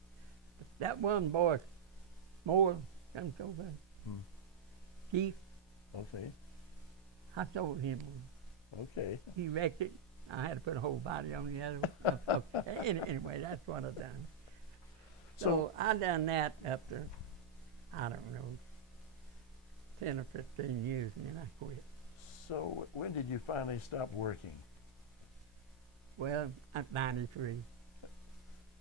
But that one boy, Moore, comes over. Keith. Okay. I sold him one. Okay. He wrecked it. I had to put a whole body on the other one. Anyway, that's what I done. So I done that up to, I don't know, 10 or 15 years, and then I quit. So when did you finally stop working? Well, at 93.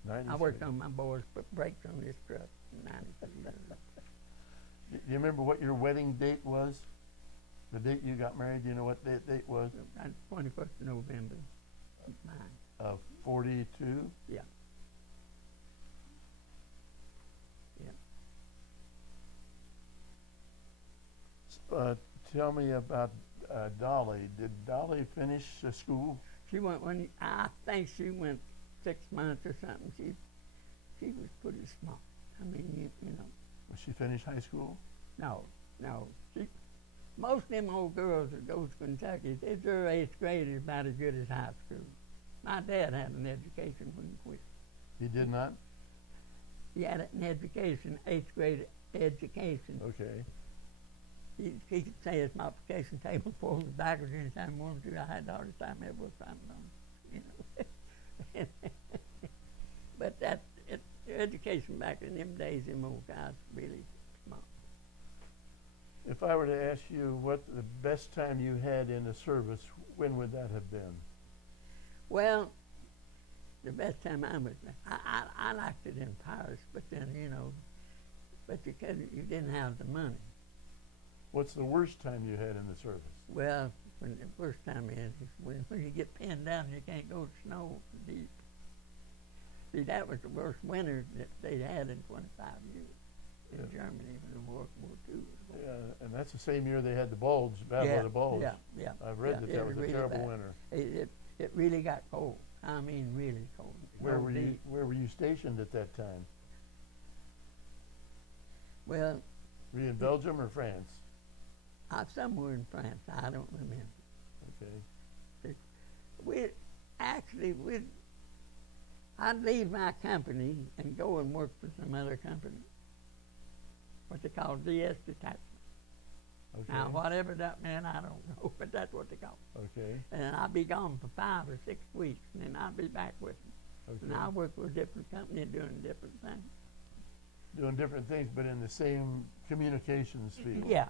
93. I worked on my boys' brakes on this truck in 93. Do you remember what your wedding date was? The date you got married, do you know what that date was? 21st of November. Mine. Of 42? Yeah. Tell me about Dolly. Did Dolly finish school? She went I think she went 6 months or something. She was pretty smart. I mean, you know. Was she finished high school? No. Most of them old girls that go to Kentucky, their 8th grade is about as good as high school. My dad had an education when he quit. He did not? He had it in education, 8th grade education. Okay. He could say his multiplication table forward and backwards anytime he wanted to. I had the hardest time ever with finding them, you know. But education back in them days, them old guys really smart. If I were to ask you what the best time you had in the service, when would that have been? Well, the best time I liked it in Paris, but then, you know, but you didn't have the money. What's the worst time you had in the service? Well, when the first time in, when you get pinned down, you can't go to snow deep. See, that was the worst winter that they had in 25 years in Germany when World War II was going. Yeah, and that's the same year they had the bulge, Battle of the Bulge. Yeah. I've read that was a really terrible bad. winter. It really got cold. I mean, really cold. Where were you stationed at that time? Well, were you in Belgium or France? Somewhere in France. I don't remember. Okay. I'd leave my company and go and work for some other company, what they call DS detachment. Okay. Now, whatever that meant, I don't know, but that's what they call it. Okay. And I'd be gone for 5 or 6 weeks, and then I'd be back with them. Okay. And I work for a different company doing different things. Doing different things, but in the same communications field. Yeah.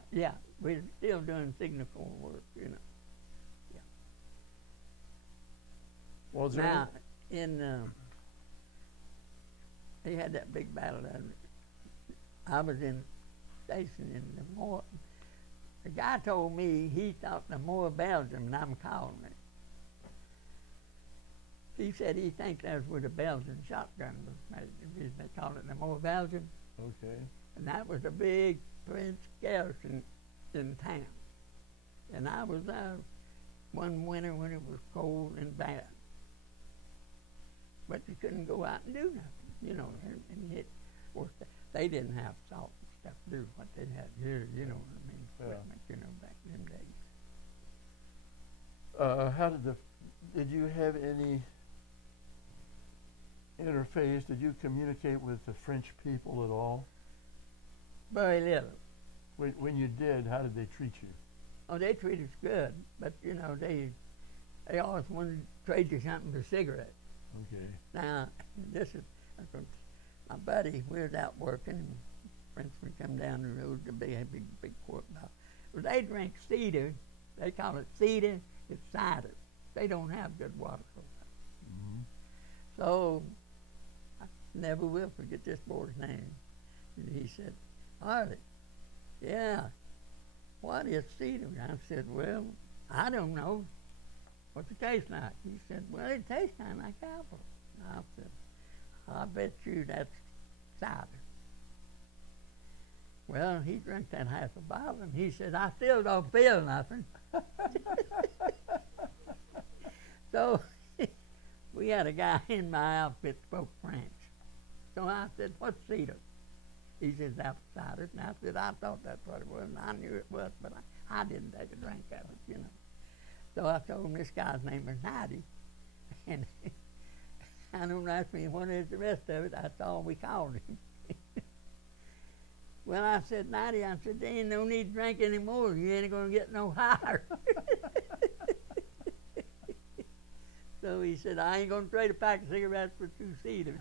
We're still doing signal corps work, you know. Yeah. Well, now, they had that big battle. I was in station in the Moor. The guy told me he thought the Moor Belgium, and I'm calling it. He said he thinks that's where the Belgian shotgun was made. They call it the Moor Belgium. Okay. And that was a big French garrison in town. And I was there one winter when it was cold and bad. But you couldn't go out and do nothing, you know. And they didn't have salt and stuff to do what they had here, you know what I mean, equipment, you know, back in them days. Did you have any interface? Did you communicate with the French people at all? Very little. When you did, how did they treat you? Oh, they treated us good, but you know, they always wanted to trade you something for cigarettes. Okay. Now, this is my buddy. We was out working, and Frenchman come down the road to be a big quart bottle. Well, they drink cider. They call it cider. It's cider. They don't have good water for that. Mm-hmm. So I never will forget this boy's name. And he said, Arley, yeah, what is cedar? I said, well, I don't know. What's it taste like? He said, well, it tastes kind of like apple. I said, I bet you that's cider. Well, he drank that half a bottle, and he said, I still don't feel nothing. So we had a guy in my outfit spoke French. So I said, what's cedar? He says, apple cider. And I said, I thought that's what it was, and I knew it was, but I didn't take a drink of it, you know. So I told him this guy's name was Natty. And I don't ask me what is the rest of it. That's all we called him. Well, I said, Natty, I said, there ain't no need to drink anymore. You ain't going to get no higher. So he said, I ain't going to trade a pack of cigarettes for 2 cedars.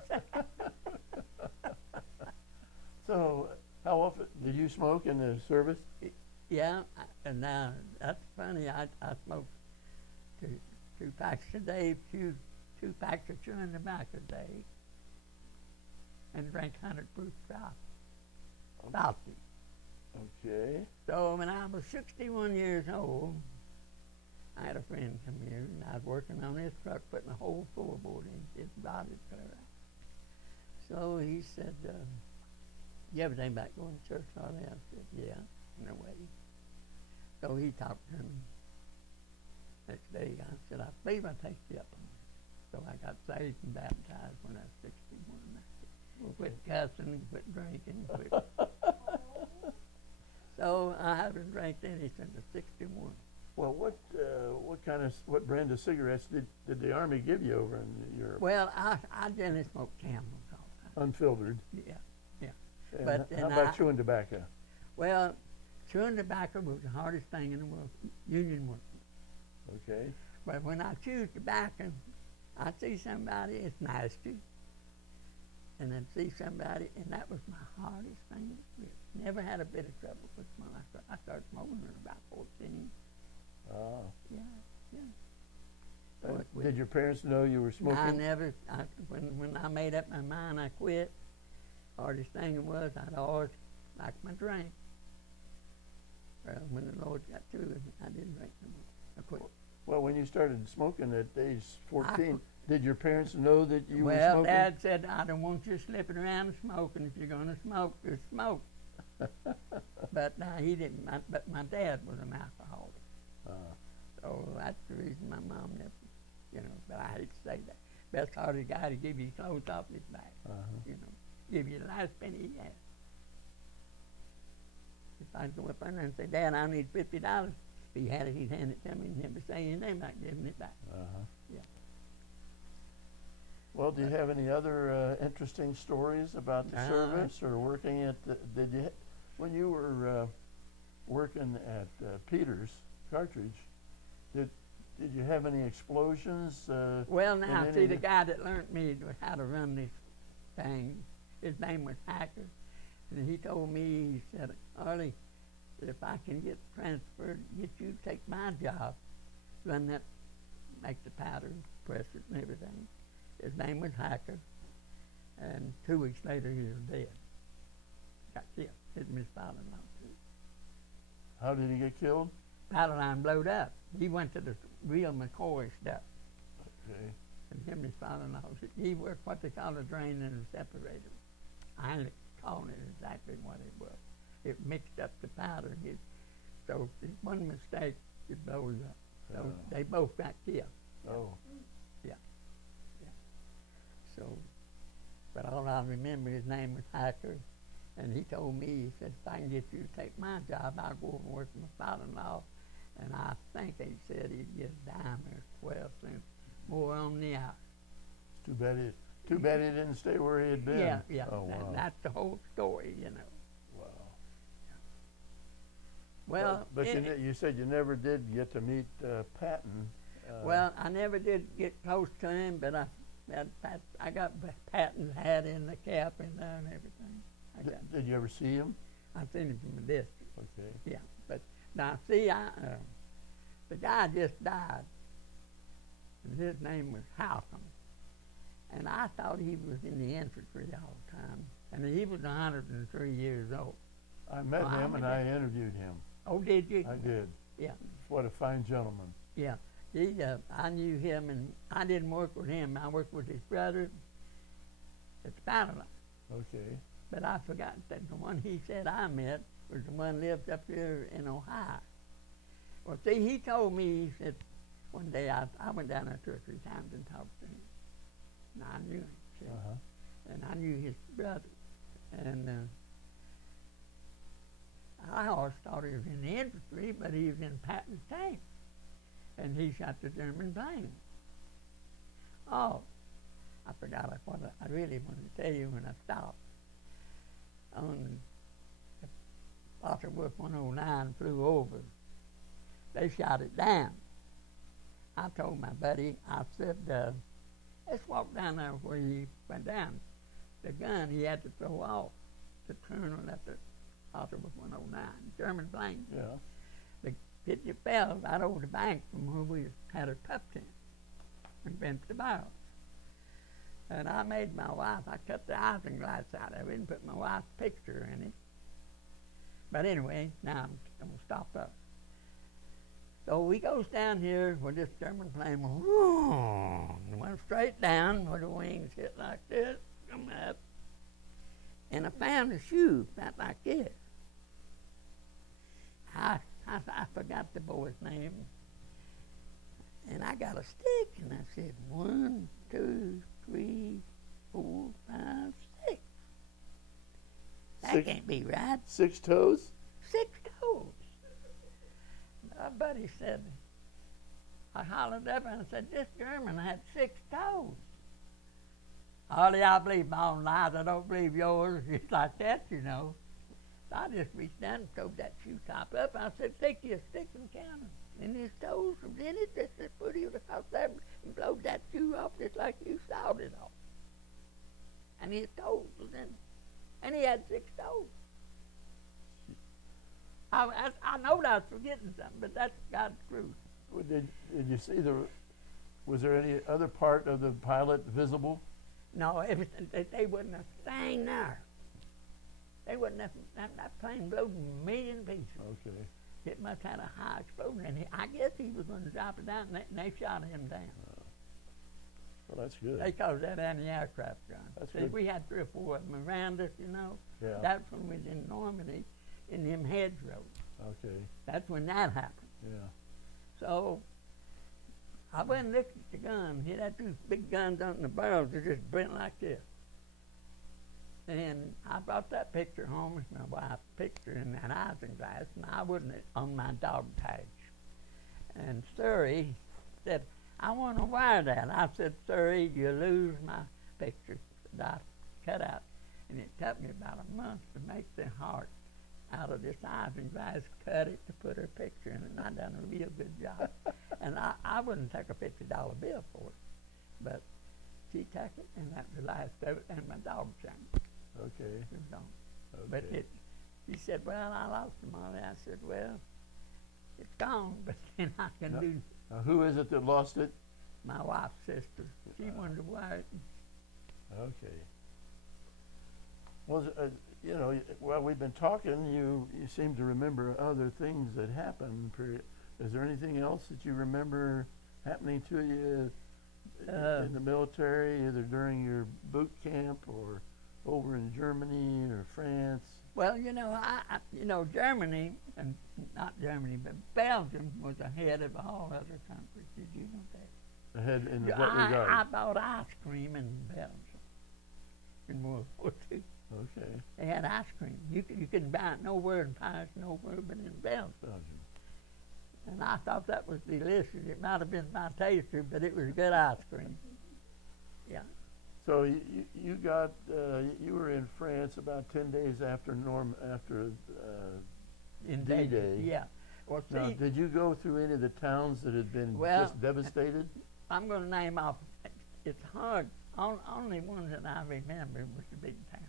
So how often did you smoke in the service? Yeah, and now that's funny. I smoked two packs a day, two packs of chewing tobacco a day, and drank 100 proof coffee. Okay. So when I was 61 years old, I had a friend come here, and I was working on his truck, putting a whole floorboard in his body clear out. So he said, you ever think about going to church, Arley? I said, yeah, in a way. So he talked to me. Next day, I said, I believe I take you up on it. So I got saved and baptized when I was 61. Quit cussing, quit drinking, quit. So I haven't drank any since I was 61. Well, what brand of cigarettes did the Army give you over in Europe? Well, I generally smoked Camels all the time. Unfiltered. Yeah, yeah. And But how about chewing tobacco? Well, chewing tobacco was the hardest thing in the world, union work. Okay. But when I chew tobacco, I see somebody, it's nasty, and then see somebody, and that was my hardest thing. Never had a bit of trouble with smoking. I started smoking at about 14. Oh. Yeah, yeah. Did your parents know you were smoking? I never, when I made up my mind I quit, hardest thing was I'd always like my drink. Well, when the Lord got through with me, I didn't drink no more. I quit. Well, when you started smoking at age 14, did your parents know that you were Well, smoking? Dad said, I don't want you slipping around and smoking. If you're going to smoke, just smoke. But he didn't. But my dad was an alcoholic. So that's the reason my mom never, but I hate to say that. Best hearted guy to give you clothes off his back. Give you the last penny he had. If I'd go up there and say, Dad, I need $50. If he had it, he'd hand it to me and never say anything about giving it back. Yeah. Well, do you have any other interesting stories about the service or working at when you were working at Peters Cartridge, did you have any explosions? Well, now, see, the guy that learned me how to run this thing, his name was Hacker, and he told me, he said, Arley, if I can get transferred, get you to take my job, run that, make the powder, press it and everything. His name was Hacker, and 2 weeks later he was dead. Got killed. Hit his father-in-law too. How did he get killed? Powder line blowed up. He went to the real McCoy stuff. Okay. And him and his father-in-law, he worked what they call a drain and a separator. I ain't calling it exactly what it was. It mixed up the powder. So one mistake, it blows up. So they both got killed. Oh. Yeah. Yeah. So, but all I remember, his name was Hacker, and he told me, he said, if I can get you to take my job, I'll go over and work with my father-in-law. And I think he said he'd get a dime or 12 cents more on the hour. It's too bad he didn't stay where he had been. Yeah, yeah. Oh, wow. That's the whole story, Wow. Well, but you said you never did get to meet Patton. Well, I never did get close to him, but I got Patton's hat in the cap and everything. Did you ever see him? I've seen him from a distance. Okay. Yeah, but now see, the guy just died, and his name was Halcom, and I thought he was in the infantry all the time, and he was 103 years old. I met him and I interviewed him. Oh, did you? I did. Yeah. What a fine gentleman. Yeah. I knew him, and I didn't work with him. I worked with his brother at the powder line. Okay. But I forgot that the one he said I met was the one lived up here in Ohio. Well, see, he told me, he said, one day I went down there 2 or 3 times and talked to him. And I knew him, see? And I knew his brother. And I always thought he was in the infantry, but he was in Patton's tank. And he shot the German plane. Oh, I forgot what I really wanted to tell you when I stopped. On Foster Wolf 109 flew over. They shot it down. I told my buddy, I said, let's walk down there where he went down. The gun he had to throw off to turn on at the Foster Wolf 109, German plane. Yeah. It fell right over the bank from where we had our pup tent and bent the barrel. And I made my wife, I cut the isinglass out of it and put my wife's picture in it. But anyway, now I'm going to stop up. So we goes down here where this German plane went straight down where the wings hit like this, come up. And I found a shoe about like this. I forgot the boy's name. And I got a stick and I said, 1, 2, 3, 4, 5, 6. That can't be right. 6 toes? 6 toes. My buddy said, I hollered up and I said, this German had 6 toes. Arley, I believe my own lies. I don't believe yours. Just like that, you know. So I just reached down and throwed that shoe top up. And I said, take you a stick and count them. And his toes was in it. Just put it across there and blowed that shoe off just like you sawed it off. And his toes was in it. And he had 6 toes. I know I was forgetting something, but that's God's truth. Well, did you see was there any other part of the pilot visible? No, they wouldn't have thing there. They wouldn't have, that plane blew a million pieces. Okay. It must have had a high explosion, and I guess he was going to drop it down, and they shot him down. Well, that's good. They called that anti-aircraft gun. That's See, good. we had 3 or 4 of them around us, you know. Yeah. That's when we was in Normandy, in them hedgerows. Okay. That's when that happened. Yeah. So I went and looked at the gun. He had 2 big guns on the barrels. They're just bent like this. And I brought that picture home with my wife's picture in that isinglass, and I wasn't on my dog tags. And Surrey said, I want to wire that. I said, Surrey, you lose my picture that I cut out. And it took me about a month to make the heart out of this isinglass, cut it to put her picture in it, and I done a real good job. And I wouldn't take a $50 bill for it. But she took it, and that was the last of it, and my dog chain. Okay. It was gone. Okay. But she said, well, I lost the money. I said, well, it's gone, but then I can do. Now, who is it that lost it? My wife's sister. She wanted to wire it. Okay. Well, you know, while we've been talking, you seem to remember other things that happened. Is there anything else that you remember happening to you in the military, either during your boot camp or over in Germany or France? Well, you know, Germany, and not Germany, but Belgium was ahead of all other countries. Did you know that? Ahead in what regard? I bought ice cream in Belgium in World War II. Okay. They had ice cream. You couldn't buy it nowhere in Paris, nowhere but in Belgium. And I thought that was delicious. It might have been my taster, but it was good ice cream. Yeah. So you got you were in France about 10 days after D-Day. Yeah. Well, see, now, did you go through any of the towns that had been just devastated? I'm going to name off. It's hard. Only one that I remember was the big town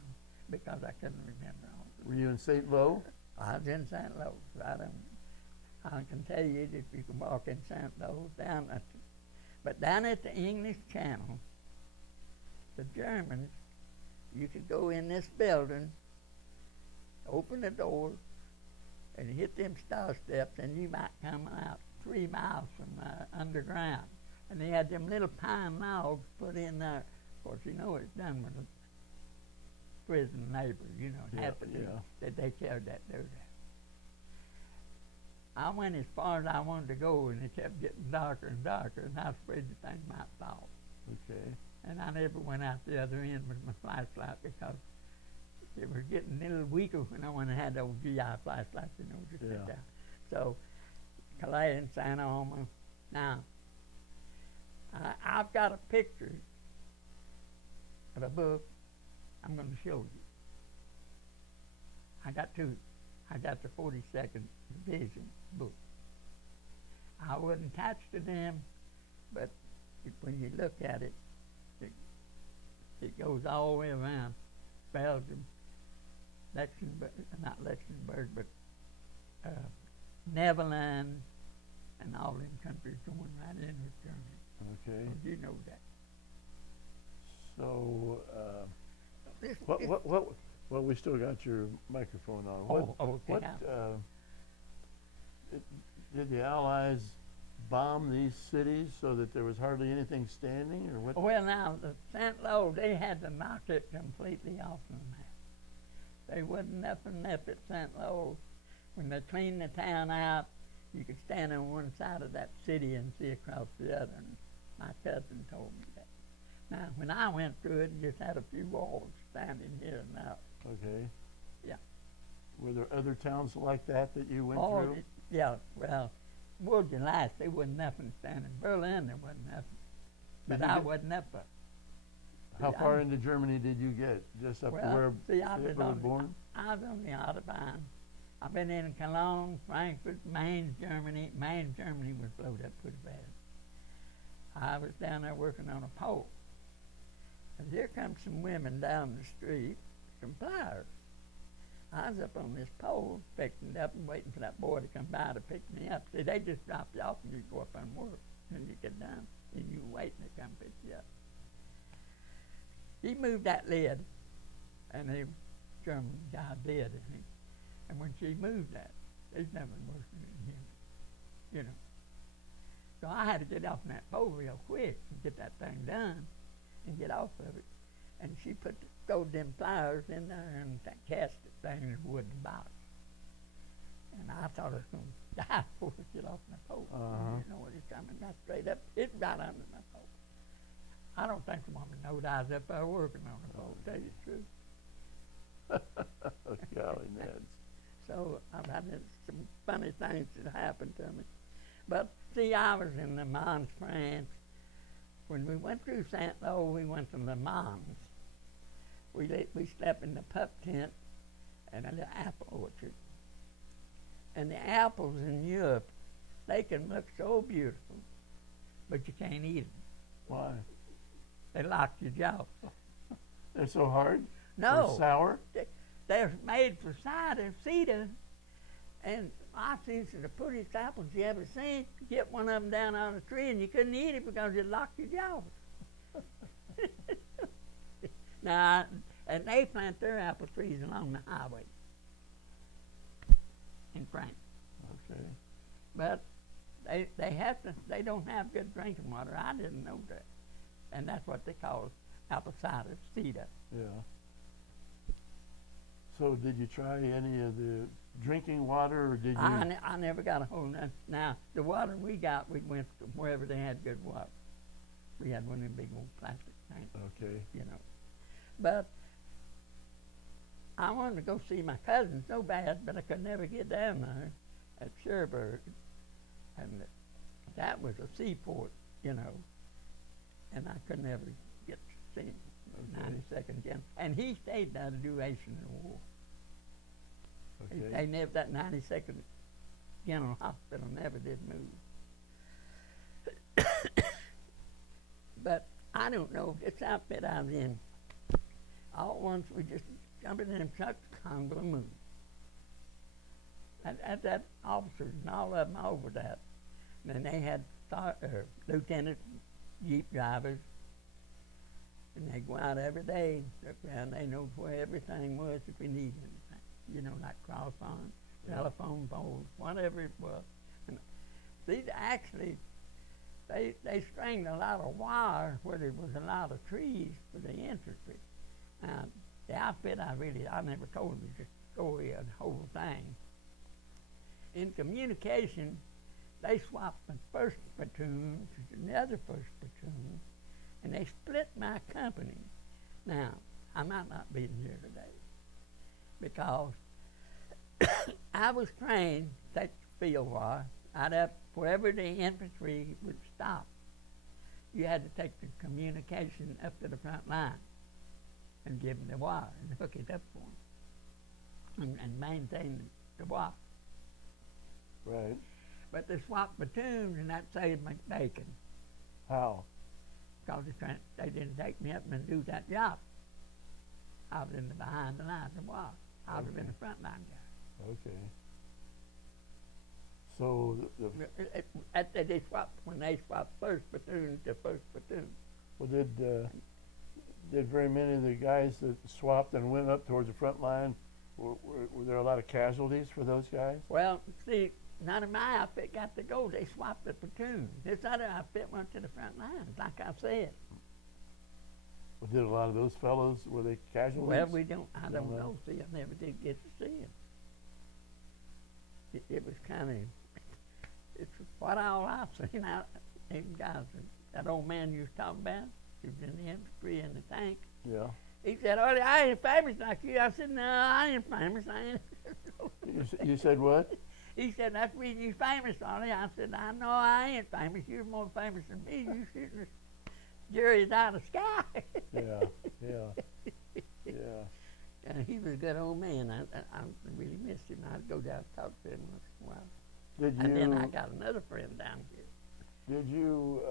because I couldn't remember all. Were you in St. Lo? I was in St. Louis. I can tell you that you can walk in St. Louis but down at the English Channel, the Germans, you could go in this building, open the door, and hit them star steps, and you might come out 3 miles from underground. And they had them little pine logs put in there. Of course, you know it's done with a prison labor, you know, that they carried that dirt out. I went as far as I wanted to go, and it kept getting darker and darker, and I was afraid the thing might fall. Okay. And I never went out the other end with my flashlight because it was getting a little weaker when I had those GI flashlights, you know, just like that. So, Calais and Santa Oma. Now, I've got a picture of a book I'm going to show you. I got 2. I got the 42nd Division book. I wasn't attached to them, but when you look at it, it goes all the way around Belgium, not Luxembourg, but Netherlands, and all them countries going right in with Germany. Okay. You know that. So, well, we still got your microphone on. Did the Allies bomb these cities so that there was hardly anything standing, or what? Well, now, the St. Lo, they had to knock it completely off the map. There wasn't nothing left at St. Lo. When they cleaned the town out, you could stand on one side of that city and see across the other. And my cousin told me that. Now, when I went through it, you just had a few walls standing here and out. Okay. Yeah. Were there other towns like that you went through? Yeah, well, World July, there wasn't nothing standing. Berlin, there wasn't nothing. But I wasn't up there. How far into Germany did you get? Just up to where Hitler was born? I was on the Autobahn. I've been in Cologne, Frankfurt, Mainz, Germany. Mainz, Germany was blowed up pretty bad. I was down there working on a pole. And here comes some women down the street, some pliers. I was up on this pole, picking it up and waiting for that boy to come by to pick me up. See, they just drop you off and you go up and work. And you get down and you wait and they come pick you up. He moved that lid, and the German guy did, and when she moved that, there's nothing worse than him, you know. So I had to get off that pole real quick and get that thing done and get off of it. And she throwed them pliers in there and that casket thing in a wooden box. And I thought I was going to die before I get off my pole. I didn't know what was coming. Got straight up, it right under my pole. I don't think the woman knowed I was up there working on the pole, to tell you the truth. Golly, Ned. So I've had some funny things that happened to me. But see, I was in Le Mans, France. When we went through St. Lo, we went to Le Mans. We slept in the pup tent and an apple orchard. And the apples in Europe, they can look so beautiful, but you can't eat them. Why? They lock your jaw. They're so hard? No. Or sour? They're made for cider. And I've seen some of the prettiest apples you ever seen. Get one of them down on a tree and you couldn't eat it because it locked your jaw. Now, and they plant their apple trees along the highway in France. Okay. But they don't have good drinking water. I didn't know that. And that's what they call apple cider, cider. Yeah. So did you try any of the drinking water, or did you? I never got a hold of that. Now, the water we got, we went to wherever they had good water. We had one of them big old plastic tanks. Okay. You know. But I wanted to go see my cousin so bad, but I could never get down there at Cherbourg. And that was a seaport, you know. And I could never get to see him. Okay. 92nd General. And he stayed there the duration of the war. Okay. They never, that 92nd General Hospital never did move. But I don't know, this outfit I was in, all at once we just jumped in them trucks, Congo moved. And that officers and all of them over that. And then they had lieutenant Jeep drivers, and they go out every day, and they know where everything was if we needed anything. You know, like cross arms, telephone poles, whatever it was. And these actually, they stringed a lot of wire where there was a lot of trees for the infantry. The outfit I never told them the story of the whole thing. In communication, they swapped the first platoon to another first platoon, and they split my company. Now, I might not be here today because I was trained to take the field wire out up wherever the infantry would stop. You had to take the communication up to the front line and give them the wire and hook it up for them and maintain the wire. Right. But they swapped platoons, and that saved my bacon. How? Because they didn't take me up and do that job. I was in the behind the lines of wire. I was in the front line guy. Okay. So they swapped when they swapped first platoon to first platoon. Well, did very many of the guys that swapped and went up towards the front line, were there a lot of casualties for those guys? Well, see, none of my outfit got to go. They swapped the platoon. This other outfit went to the front lines, like I said. Well, did a lot of those fellows, were they casualties? Well, I don't know. See, I never did get to see them. It was kind of, it's what all I've seen out, them guys, that old man you was talking about, he was in the infantry in the tank. Yeah. He said, "Arley, I ain't famous like you." I said, "No, I ain't famous. I ain't." You said what? He said, "That's the reason you're famous, Arley." I said, "I know I ain't famous. You're more famous than me. You shooting Jerry's out of sky. Yeah, yeah, yeah. And he was a good old man. I really missed him. I'd go down and talk to him once in a while. Did And then I you got another friend down here. did you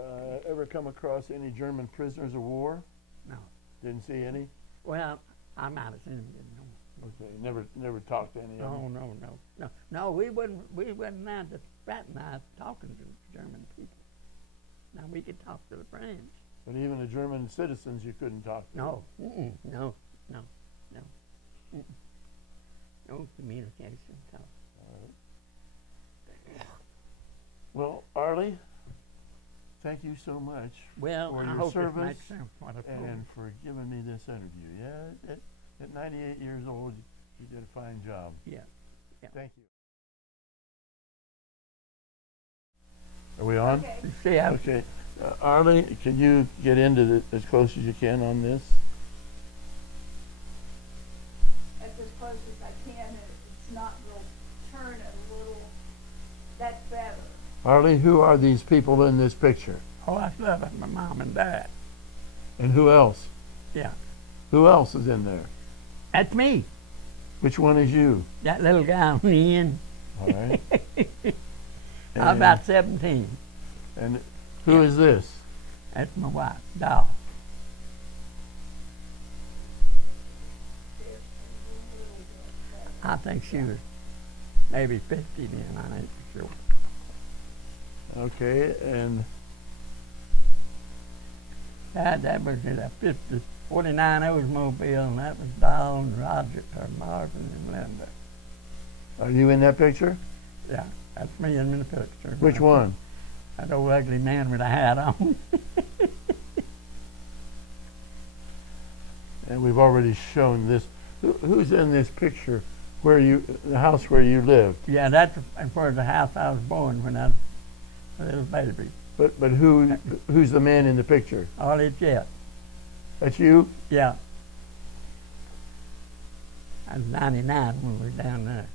ever come across any German prisoners of war? No. Didn't see any. Well, I might have seen him. Didn't know. Okay, never talked to any of them. No. We wouldn't now just fraternize talking to German people. Now we could talk to the French. But even the German citizens you couldn't talk to. No, no. Mm-mm. No communication. So. All right. Well, Arley, thank you so much Well, for I your hope service this makes sense what I've told you. and for giving me this interview. Yeah, at 98 years old, you did a fine job. Yeah. Thank you. Are we on? Okay. See, Okay. Arley, can you get into as close as you can on this? As close as I can, and it's not real, turn a little, that's better. Arley, who are these people in this picture? oh, I love it, my mom and dad. And who else? Yeah. Who else is in there? That's me. Which one is you? That little guy on the end. All right. I'm about 17. And who is this? That's my wife, Doll. I think she was maybe 50 then, I ain't sure. Okay, and That was in a 49 Oldsmobile, and that was Doll and Roger, or Marvin and Linda. are you in that picture? Yeah, that's me in the picture. Which one? That old ugly man with a hat on. And we've already shown this. Who's in this picture? The house where you lived? Yeah, that's where the house I was born when I was a little baby. But who's the man in the picture? Arley Jett. That's you? Yeah. I was 99 when we were down there.